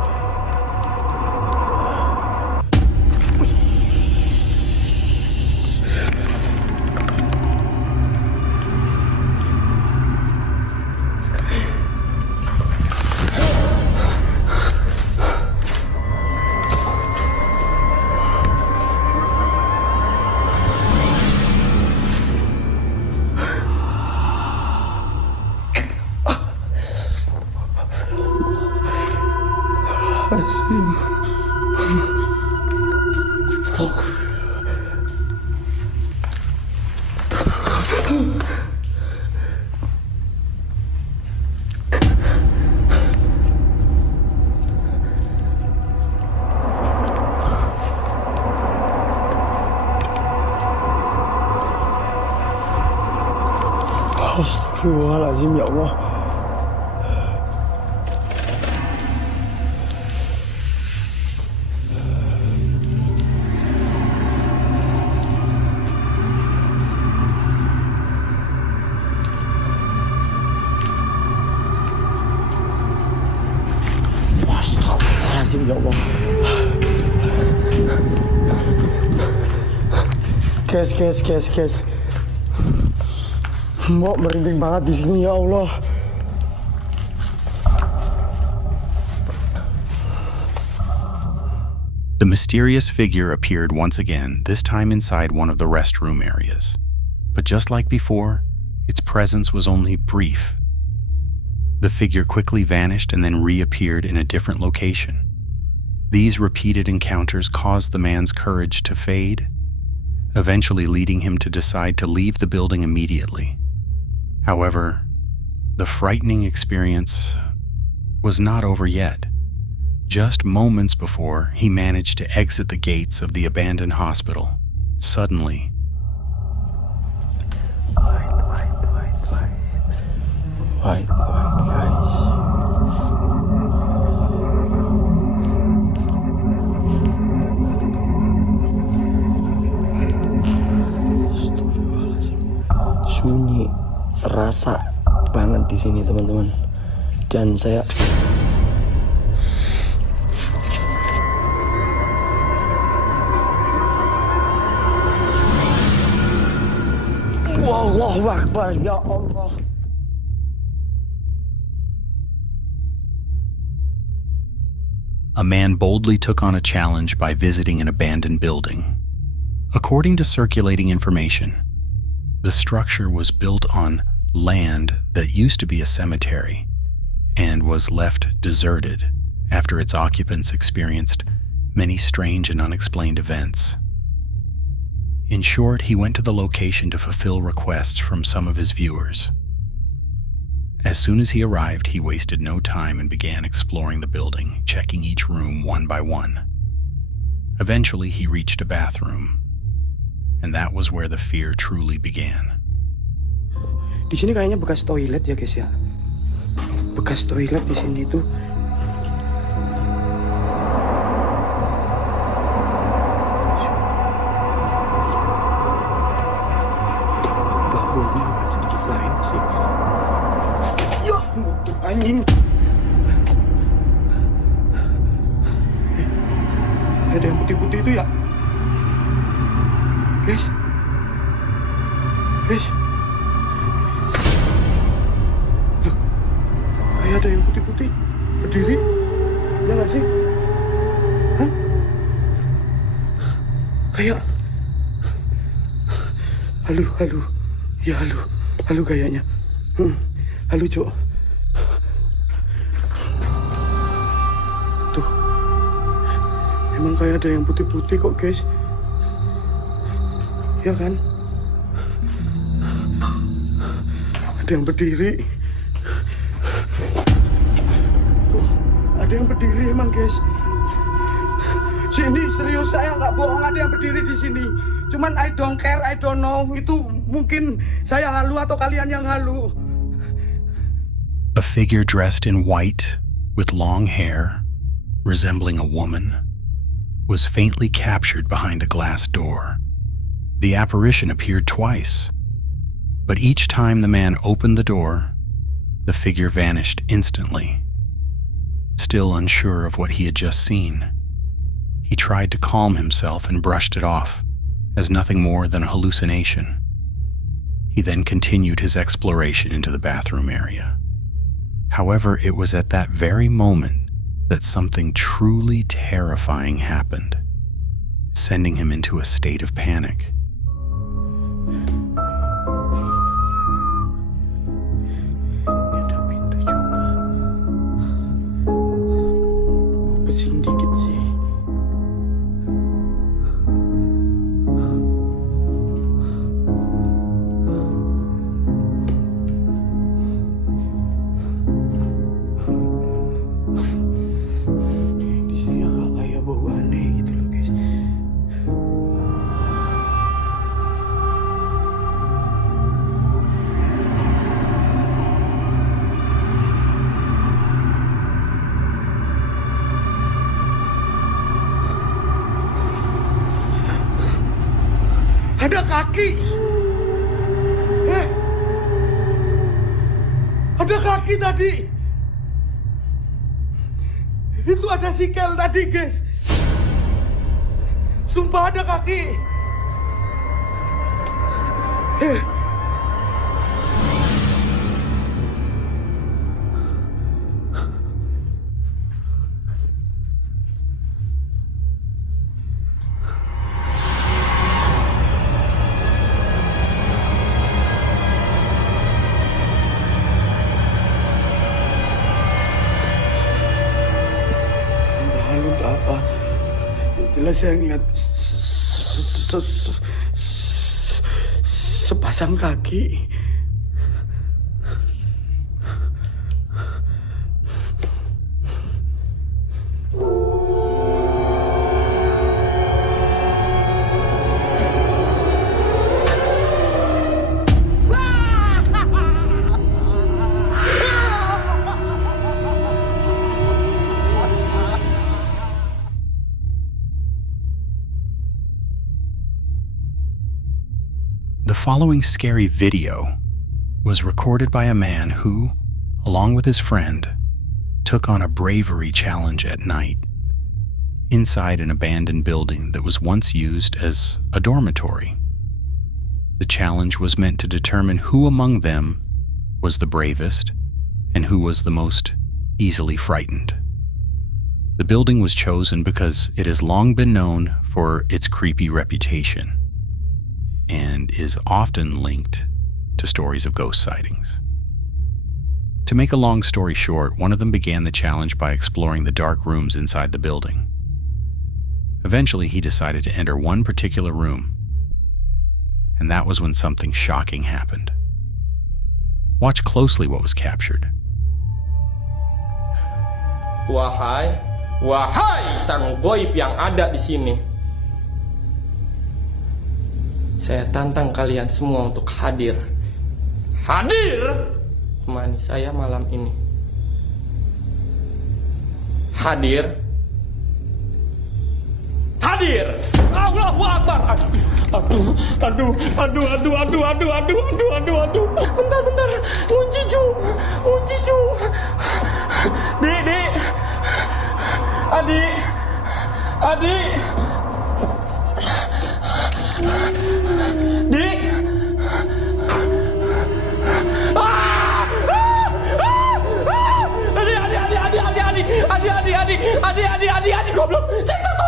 Astagfirullahaladzim, ya Allah. Astagfirullahaladzim, ya Allah. Guys. Mbok merinding banget di sini, ya Allah. The mysterious figure appeared once again, this time inside one of the restroom areas. But just like before, its presence was only brief. The figure quickly vanished and then reappeared in a different location. These repeated encounters caused the man's courage to fade, eventually leading him to decide to leave the building immediately. However, the frightening experience was not over yet. Just moments before he managed to exit the gates of the abandoned hospital, suddenly, Wait, guys. Sunyi, rasa banget di sini, teman-teman. Dan saya Allahu Akbar, ya Allah. a man boldly took on a challenge by visiting an abandoned building. According to circulating information, the structure was built on land that used to be a cemetery and was left deserted after its occupants experienced many strange and unexplained events. In short, he went to the location to fulfill requests from some of his viewers. As soon as he arrived, he wasted no time and began exploring the building, checking each room one by one. Eventually, he reached a bathroom, and that was where the fear truly began. Di sini kayaknya bekas toilet ya, guys ya. Bekas toilet di sini tuh. Sedikit lain sih. Ya, untuk anjing. Ada yang putih-putih itu ya, guys. Loh, kayak ada yang putih-putih berdiri, ya nggak sih? Hah? Kayak Halo. Ya halo gayanya. Halo Cok. Tuh. Emang kayak ada yang putih-putih kok guys. Ya kan? Ada yang berdiri. Tuh, ada yang berdiri emang guys. Sini serius, saya nggak bohong, ada yang berdiri di sini. Cuman I don't care, I don't know. Itu mungkin saya halu atau kalian yang halu. A figure dressed in white with long hair, resembling a woman, was faintly captured behind a glass door. The apparition appeared twice, but each time the man opened the door, the figure vanished instantly. Still unsure of what he had just seen, he tried to calm himself and brushed it off as nothing more than a hallucination. He then continued his exploration into the bathroom area. However, it was at that very moment that something truly terrifying happened, sending him into a state of panic. Ada kaki. Ada kaki tadi. Itu ada sikel tadi, guys. Sumpah ada kaki. Jelas saya ngeliat sepasang kaki. The following scary video was recorded by a man who, along with his friend, took on a bravery challenge at night inside an abandoned building that was once used as a dormitory. The challenge was meant to determine who among them was the bravest and who was the most easily frightened. The building was chosen because it has long been known for its creepy reputation and is often linked to stories of ghost sightings. To make a long story short, one of them began the challenge by exploring the dark rooms inside the building. Eventually, he decided to enter one particular room, and that was when something shocking happened. Watch closely what was captured. Wahai sang goib yang ada di sini. Saya tantang kalian semua untuk hadir temani saya malam ini. Hadir. Allahu Akbar. Aduh. Bentar. Kunci cu. Dik. Adik. Dik. Adik goblok. Saya tahu.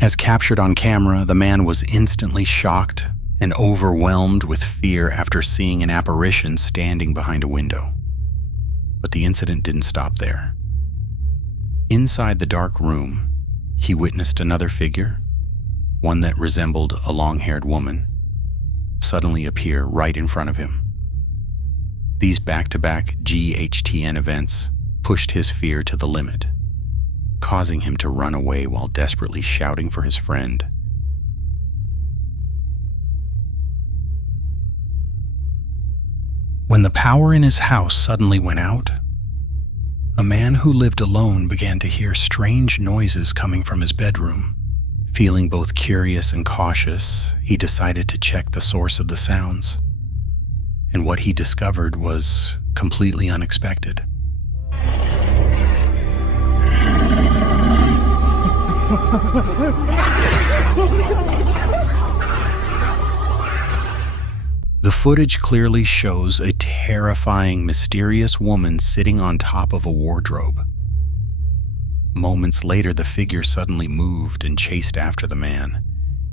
As captured on camera, the man was instantly shocked and overwhelmed with fear after seeing an apparition standing behind a window. But the incident didn't stop there. Inside the dark room, he witnessed another figure, one that resembled a long-haired woman, suddenly appear right in front of him. These back-to-back GHTN events pushed his fear to the limit, causing him to run away while desperately shouting for his friend. When the power in his house suddenly went out, a man who lived alone began to hear strange noises coming from his bedroom. Feeling both curious and cautious, he decided to check the source of the sounds. And what he discovered was completely unexpected. The footage clearly shows a terrifying, mysterious woman sitting on top of a wardrobe. Moments later, the figure suddenly moved and chased after the man,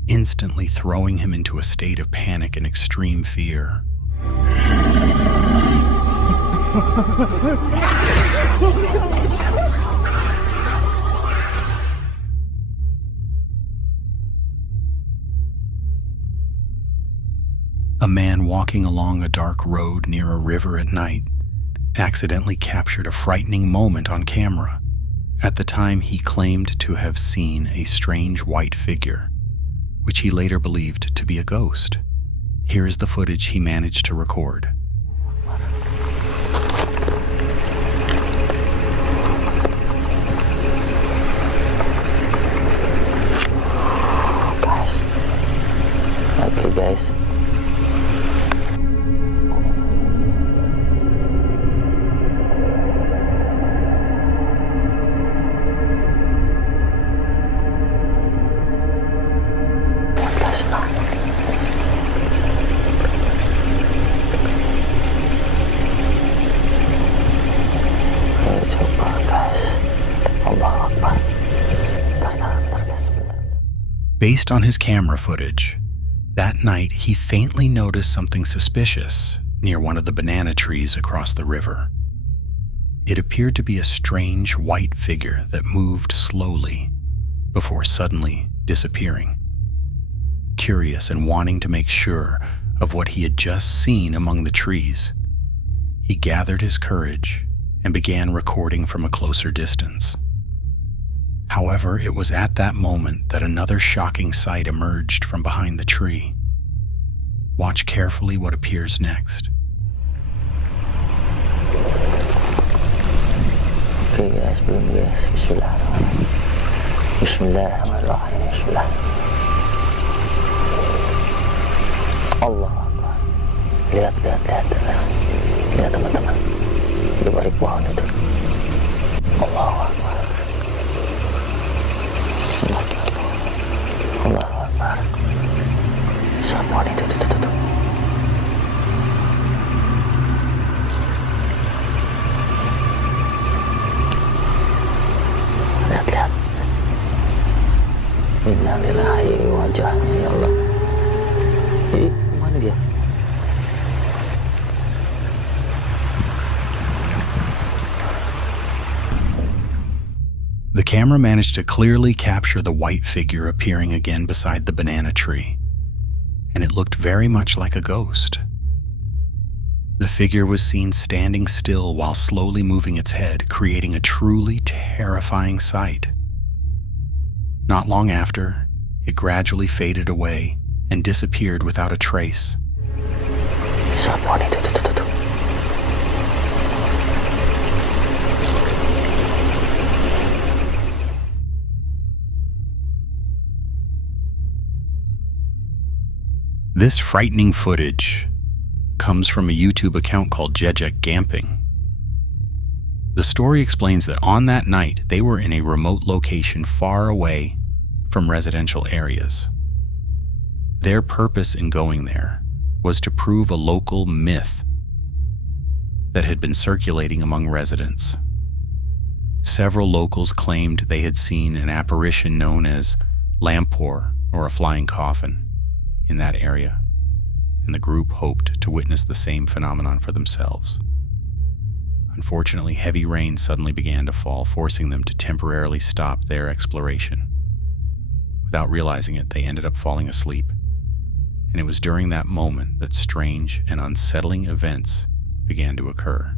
instantly throwing him into a state of panic and extreme fear. A man walking along a dark road near a river at night accidentally captured a frightening moment on camera. At the time, he claimed to have seen a strange white figure, which he later believed to be a ghost. Here is the footage he managed to record. Okay guys. Based on his camera footage, that night he faintly noticed something suspicious near one of the banana trees across the river. It appeared to be a strange white figure that moved slowly before suddenly disappearing. Curious and wanting to make sure of what he had just seen among the trees, he gathered his courage and began recording from a closer distance. However, it was at that moment that another shocking sight emerged from behind the tree. Watch carefully what appears next. Okay guys, belum guys. Bismillahirrahmanirrahim. Bismillahirrahmanirrahim. Bismillah. Allah Akbar. Lihat teman-teman. Di balik pohon itu. Allah Akbar. Allah Akbar. Pohon itu. Lihat. Innalillahi wajahnya ya Allah. Mana dia? The camera managed to clearly capture the white figure appearing again beside the banana tree, and it looked very much like a ghost. The figure was seen standing still while slowly moving its head, creating a truly terrifying sight. Not long after, it gradually faded away and disappeared without a trace. This frightening footage comes from a YouTube account called Jejek Gamping. The story explains that on that night, they were in a remote location far away from residential areas. Their purpose in going there was to prove a local myth that had been circulating among residents. Several locals claimed they had seen an apparition known as Lampor, or a flying coffin, in that area, and the group hoped to witness the same phenomenon for themselves. Unfortunately, heavy rain suddenly began to fall, forcing them to temporarily stop their exploration. Without realizing it, they ended up falling asleep, and it was during that moment that strange and unsettling events began to occur.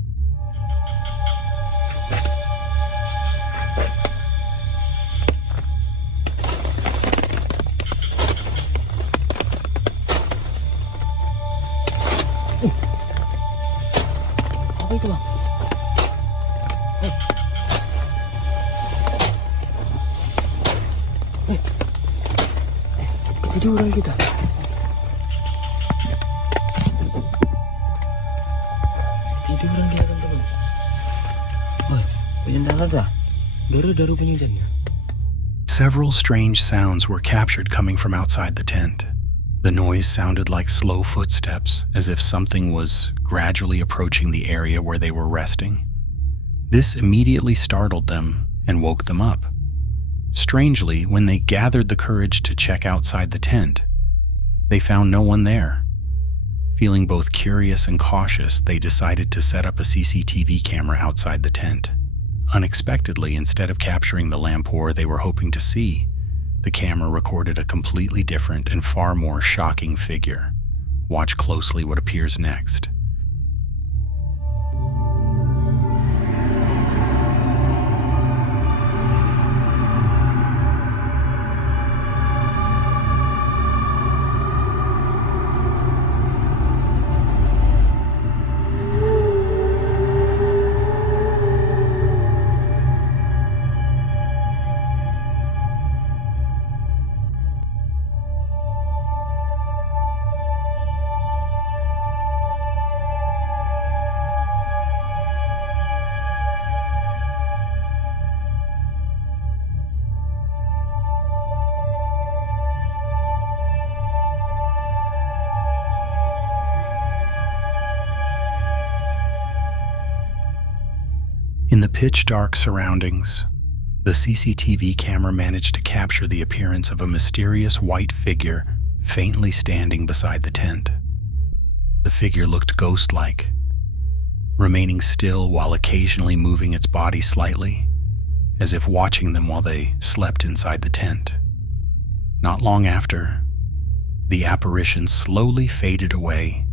Apa itu, Bang? Ketiduran kita. Ketiduran kita, teman-teman. Hujan darat dah. Daru hujannya. Several strange sounds were captured coming from outside the tent. The noise sounded like slow footsteps, as if something was gradually approaching the area where they were resting. This immediately startled them and woke them up. Strangely, when they gathered the courage to check outside the tent, they found no one there. Feeling both curious and cautious, they decided to set up a CCTV camera outside the tent. Unexpectedly, instead of capturing the Lampor they were hoping to see, the camera recorded a completely different and far more shocking figure. Watch closely what appears next. In the pitch-dark surroundings, the CCTV camera managed to capture the appearance of a mysterious white figure faintly standing beside the tent. The figure looked ghost-like, remaining still while occasionally moving its body slightly, as if watching them while they slept inside the tent. Not long after, the apparition slowly faded away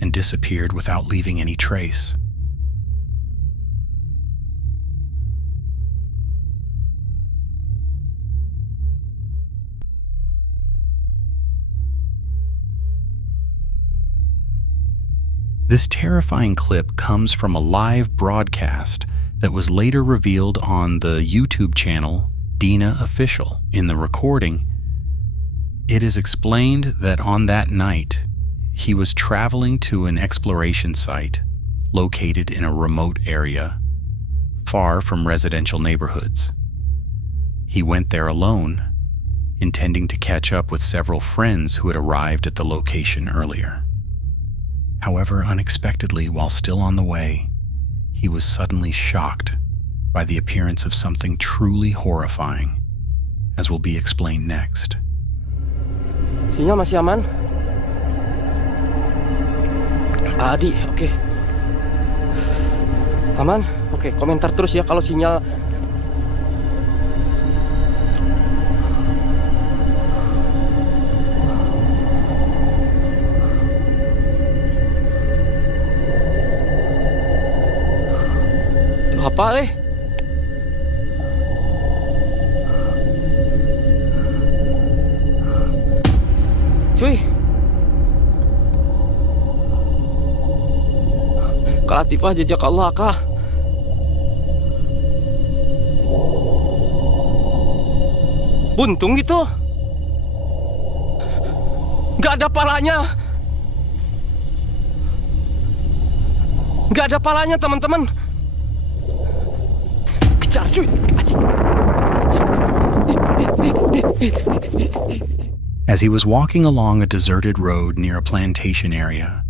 and disappeared without leaving any trace. This terrifying clip comes from a live broadcast that was later revealed on the YouTube channel Dina Official. In the recording, it is explained that on that night, he was traveling to an exploration site located in a remote area, far from residential neighborhoods. He went there alone, intending to catch up with several friends who had arrived at the location earlier. However, unexpectedly, while still on the way, he was suddenly shocked by the appearance of something truly horrifying, as will be explained next. Sinyal masih aman? Adi, oke. Aman? Oke, komentar terus ya kalau sinyal. Apa cuy, Kalatifah jejak Allah kah? Buntung gitu, gak ada palanya. Nggak ada palanya, teman-teman. Kejar, cuy. As he was walking along a deserted road near a plantation area,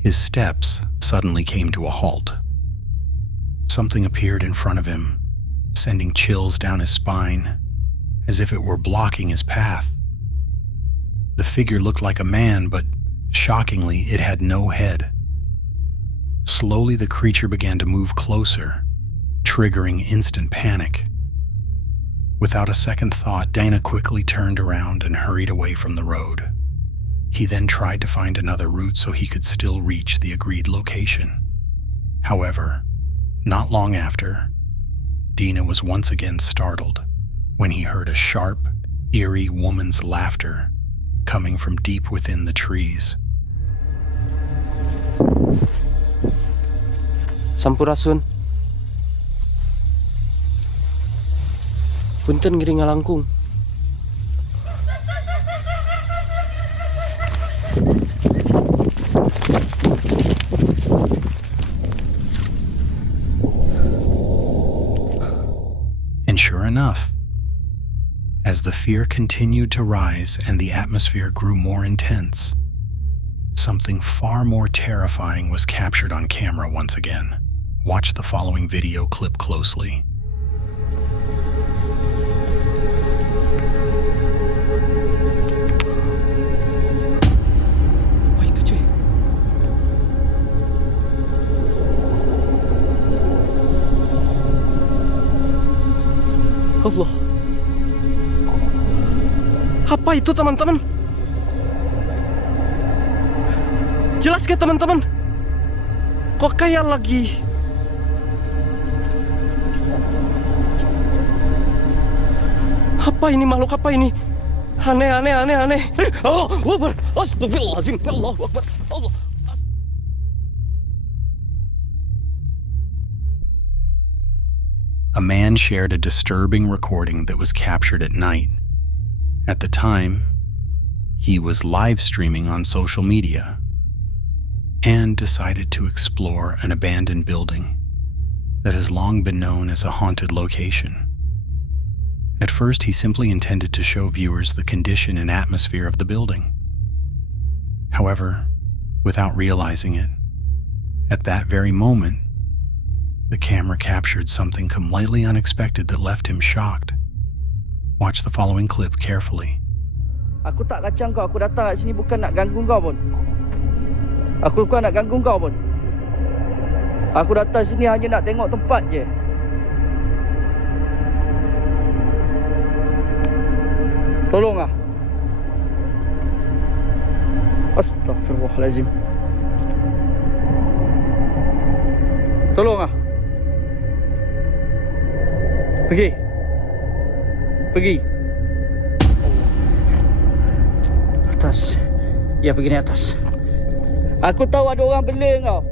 his steps suddenly came to a halt. Something appeared in front of him, sending chills down his spine, as if it were blocking his path. The figure looked like a man, but shockingly, it had no head. Slowly, the creature began to move closer, triggering instant panic. Without a second thought, Dana quickly turned around and hurried away from the road. He then tried to find another route so he could still reach the agreed location. However, not long after, Dina was once again startled when he heard a sharp, eerie woman's laughter coming from deep within the trees. Sampurasun. Punten ngiring ngalangkung. And sure enough, as the fear continued to rise and the atmosphere grew more intense, something far more terrifying was captured on camera once again. Watch the following video clip closely. Apa itu, cuy? Allah. Apa itu, teman-teman? Jelas gak, teman-teman? Kok kayak lagi apa ini, makhluk apa ini? Aneh. Oh, Akbar. Astagfirullahaladzim. Allah Akbar. Allah. A man shared a disturbing recording that was captured at night. At the time, he was live streaming on social media and decided to explore an abandoned building that has long been known as a haunted location. At first, he simply intended to show viewers the condition and atmosphere of the building. However, without realizing it, at that very moment, the camera captured something completely unexpected that left him shocked. Watch the following clip carefully. Aku tak kacang kau, aku datang kat sini bukan nak ganggu kau pun. Aku bukan nak ganggu kau pun. Aku datang sini hanya nak tengok tempat je. Tolonglah. Astagfirullahaladzim. Tolonglah. Pergi. Atas. Ya, pergi naik atas. Aku tahu ada orang bela kau.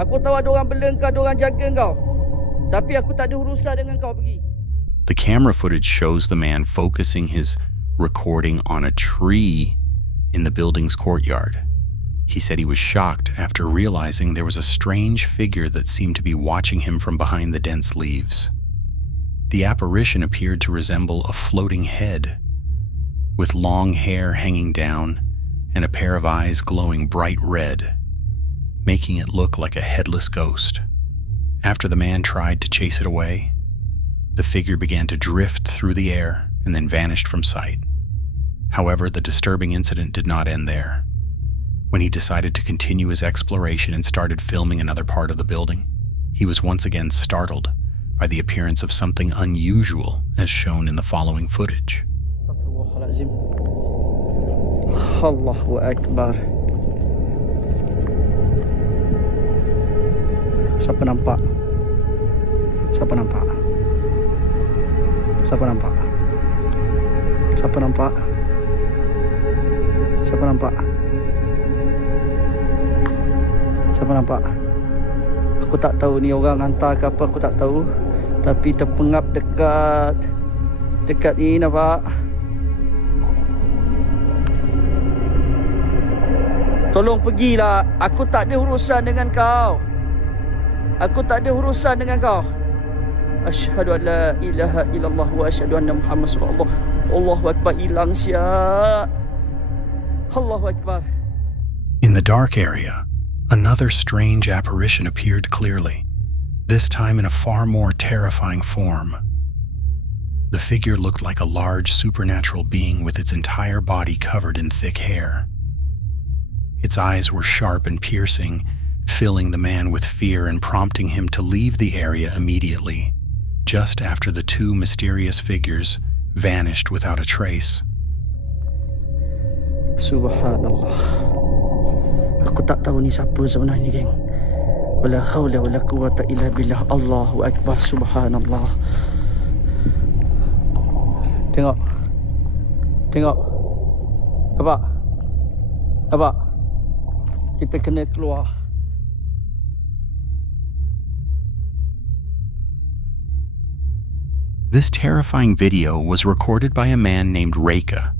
Aku tahu ada orang bela kau, ada orang jaga kau. Tapi aku tak ada urusan dengan kau, pergi. The camera footage shows the man focusing his recording on a tree in the building's courtyard. He said he was shocked after realizing there was a strange figure that seemed to be watching him from behind the dense leaves. The apparition appeared to resemble a floating head, with long hair hanging down and a pair of eyes glowing bright red, making it look like a headless ghost. After the man tried to chase it away, the figure began to drift through the air and then vanished from sight. However, the disturbing incident did not end there. When he decided to continue his exploration and started filming another part of the building, he was once again startled by the appearance of something unusual as shown in the following footage. Astagfirullahaladzim. Allahu Akbar. Siapa nampak? Siapa nampak? Siapa nampak? Siapa nampak? Siapa nampak? Siapa nampak? Aku tak tahu ni orang hantar ke apa, aku tak tahu. Tapi terpengap dekat ni, nampak? Tolong pergilah. Aku tak ada urusan dengan kau. Aku tak ada urusan dengan kau. Asyhadu an la ilaha illallah wa asyhadu anna Muhammad sallallahu. Allahu akbar, hilang siap. Allahu akbar. In the dark area, another strange apparition appeared clearly, this time in a far more terrifying form. The figure looked like a large supernatural being with its entire body covered in thick hair. Its eyes were sharp and piercing, filling the man with fear and prompting him to leave the area immediately, just after the two mysterious figures vanished without a trace. Subhanallah. Aku tak tahu ni siapa sebenarnya, geng. Wala haula wala quwata illa billah. Allahu akbar. Subhanallah. Tengok. Tengok. Abak. Kita kena keluar. This terrifying video was recorded by a man named Reika.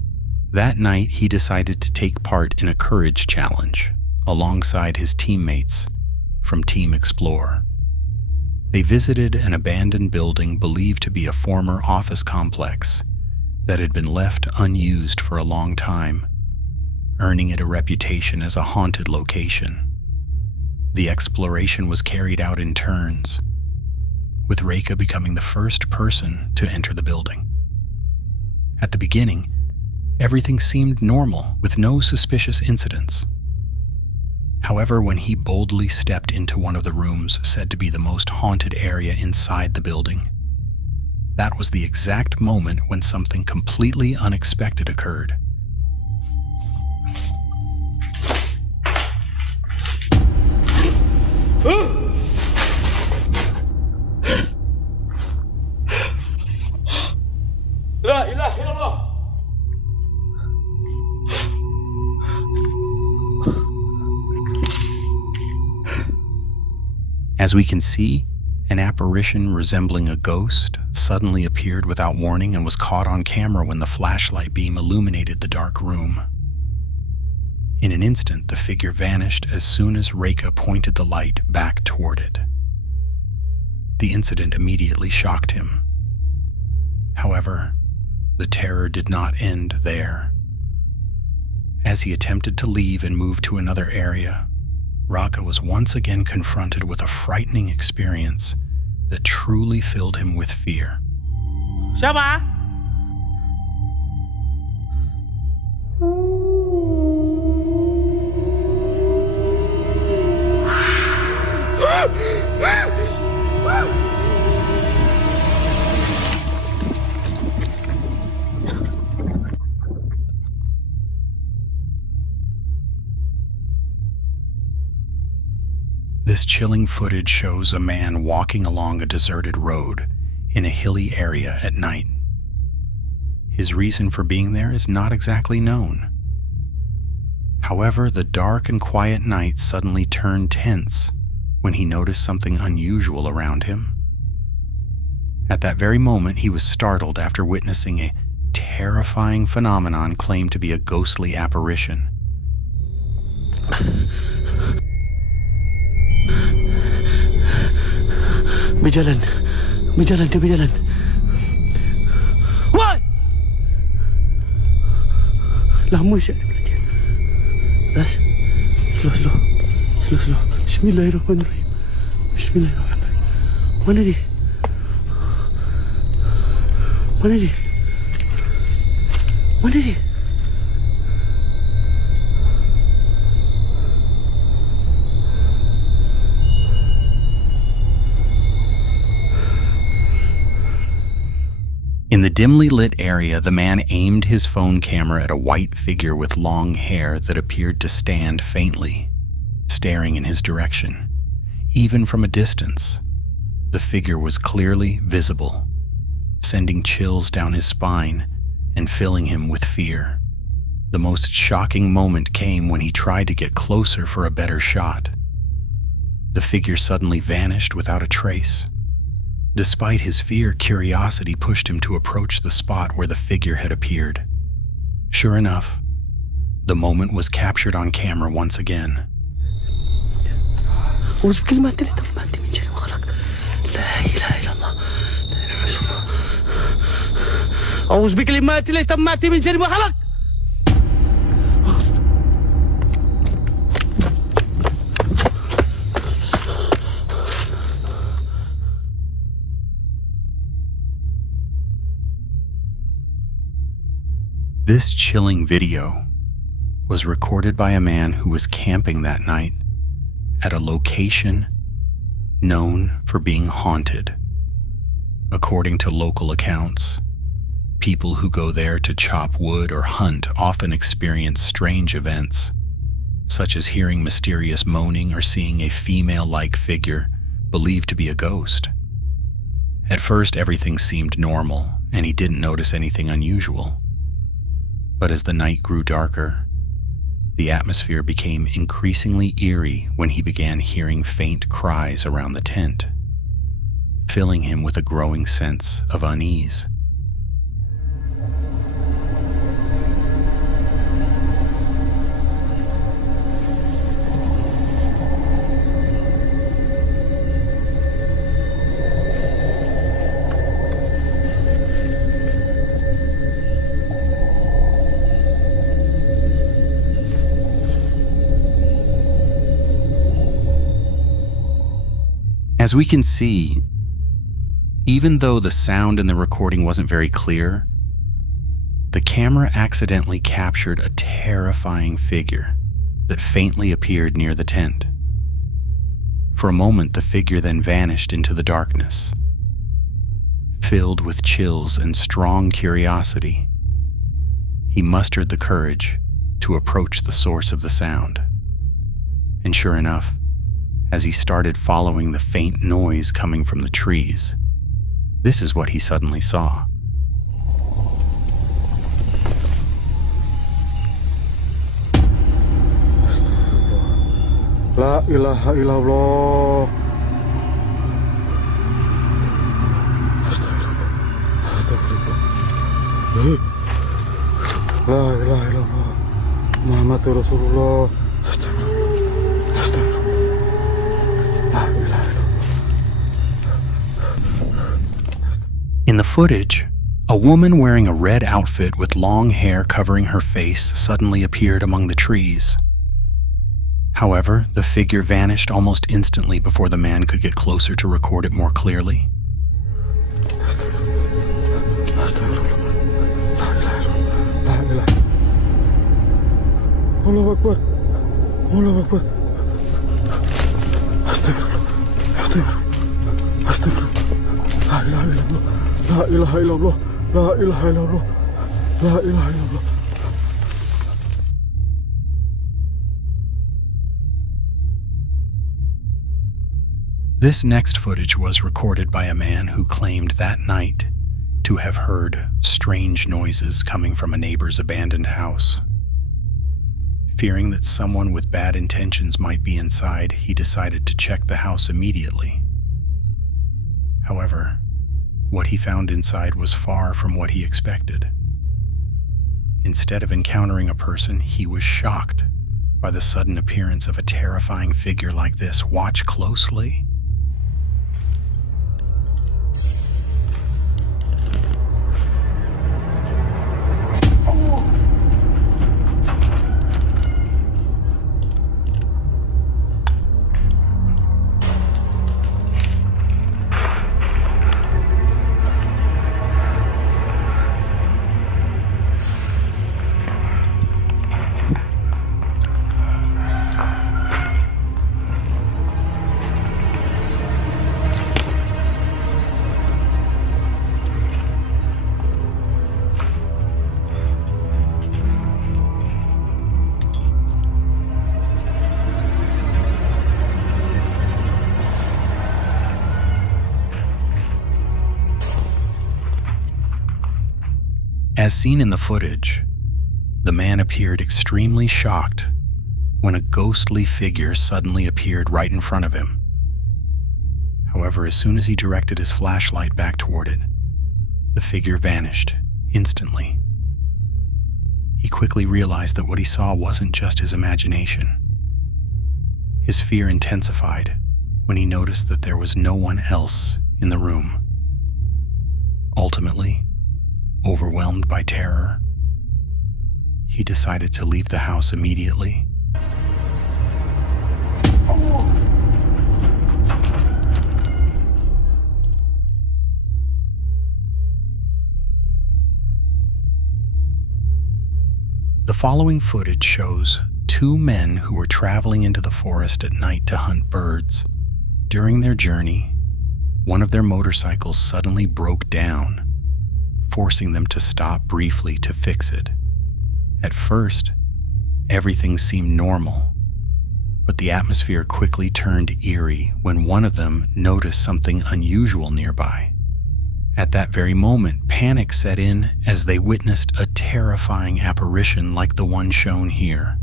That night, he decided to take part in a courage challenge alongside his teammates from Team Explore. They visited an abandoned building believed to be a former office complex that had been left unused for a long time, earning it a reputation as a haunted location. The exploration was carried out in turns, with Reika becoming the first person to enter the building. At the beginning, everything seemed normal, with no suspicious incidents. However, when he boldly stepped into one of the rooms said to be the most haunted area inside the building, that was the exact moment when something completely unexpected occurred. La ilaha illallah. As we can see, an apparition resembling a ghost suddenly appeared without warning and was caught on camera when the flashlight beam illuminated the dark room. In an instant, the figure vanished as soon as Reika pointed the light back toward it. The incident immediately shocked him. However, the terror did not end there. As he attempted to leave and move to another area, Raka was once again confronted with a frightening experience that truly filled him with fear. Siapa? This chilling footage shows a man walking along a deserted road in a hilly area at night. His reason for being there is not exactly known. However, the dark and quiet night suddenly turned tense when he noticed something unusual around him. At that very moment, he was startled after witnessing a terrifying phenomenon claimed to be a ghostly apparition. Berjalan. Dia berjalan. Woi! Lama siap dia belajar. Ras. Slow. Bismillahirrahmanirrahim. Mana dia? In the dimly lit area, the man aimed his phone camera at a white figure with long hair that appeared to stand faintly, staring in his direction. Even from a distance, the figure was clearly visible, sending chills down his spine and filling him with fear. The most shocking moment came when he tried to get closer for a better shot. The figure suddenly vanished without a trace. Despite his fear, curiosity pushed him to approach the spot where the figure had appeared. Sure enough, the moment was captured on camera once again. Urus bikin mati, mati mencari. أعوذ بكلمات الله التامات من شر ما خلق. This chilling video was recorded by a man who was camping that night at a location known for being haunted. According to local accounts, people who go there to chop wood or hunt often experience strange events, such as hearing mysterious moaning or seeing a female-like figure believed to be a ghost. At first, everything seemed normal, and he didn't notice anything unusual. But as the night grew darker, the atmosphere became increasingly eerie when he began hearing faint cries around the tent, filling him with a growing sense of unease. As we can see, even though the sound in the recording wasn't very clear, the camera accidentally captured a terrifying figure that faintly appeared near the tent. For a moment, the figure then vanished into the darkness. Filled with chills and strong curiosity, he mustered the courage to approach the source of the sound. And sure enough, as he started following the faint noise coming from the trees, this is what he suddenly saw. La ilaha illallah. La ilaha illallah. Muhammadur Rasulullah. In the footage, a woman wearing a red outfit with long hair covering her face suddenly appeared among the trees. However, the figure vanished almost instantly before the man could get closer to record it more clearly. Allahu Akbar. Allahu Akbar. La ilaha illallah. La ilaha illallah. La ilaha illallah. La ilaha illallah. This next footage was recorded by a man who claimed that night to have heard strange noises coming from a neighbor's abandoned house. Fearing that someone with bad intentions might be inside, he decided to check the house immediately. However, what he found inside was far from what he expected. Instead of encountering a person, he was shocked by the sudden appearance of a terrifying figure like this. Watch closely. As seen in the footage, the man appeared extremely shocked when a ghostly figure suddenly appeared right in front of him. However, as soon as he directed his flashlight back toward it, the figure vanished instantly. He quickly realized that what he saw wasn't just his imagination. His fear intensified when he noticed that there was no one else in the room. Ultimately, overwhelmed by terror. He decided to leave the house immediately. The following footage shows two men who were traveling into the forest at night to hunt birds. During their journey, one of their motorcycles suddenly broke down, forcing them to stop briefly to fix it. At first, everything seemed normal, but the atmosphere quickly turned eerie when one of them noticed something unusual nearby. At that very moment, panic set in as they witnessed a terrifying apparition like the one shown here.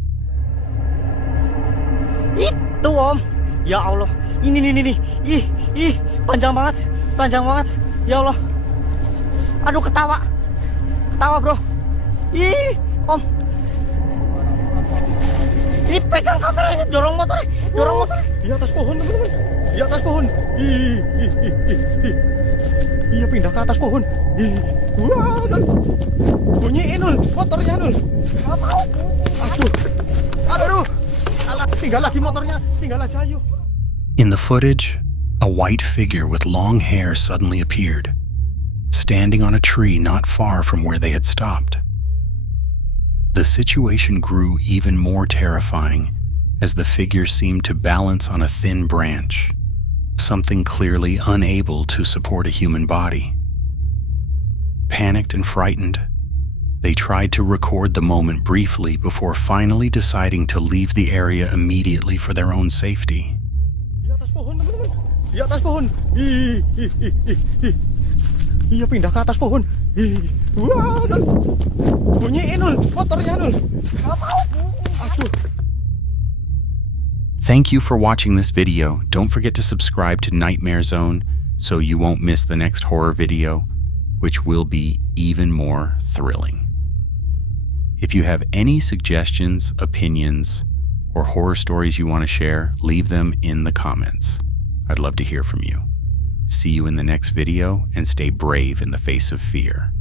Itu Om, ya Allah, ini, ih, panjang banget, ya Allah. Aduh ketawa bro, ih Om. Ini pegang kameranya, dorong motor. Di atas pohon teman-teman, di atas pohon. Iya pindah ke atas pohon. Wah, Nul. Bunyiin Nul, motornya Nul. Gak mau. Aduh. Tinggal lagi motornya, tinggal aja ayo. In the footage, a white figure with long hair suddenly appeared, standing on a tree not far from where they had stopped. The situation grew even more terrifying as the figure seemed to balance on a thin branch, something clearly unable to support a human body. Panicked and frightened, they tried to record the moment briefly before finally deciding to leave the area immediately for their own safety. Di atas pohon, teman-teman. Di atas pohon. Iya pindah ke atas pohon. Wah, Nul. Bunyiin Nul, motornya Nul. Gak mau. Thank you for watching this video. Don't forget to subscribe to Nightmare Zone so you won't miss the next horror video, which will be even more thrilling. If you have any suggestions, opinions, or horror stories you want to share, leave them in the comments. I'd love to hear from you. See you in the next video, and stay brave in the face of fear.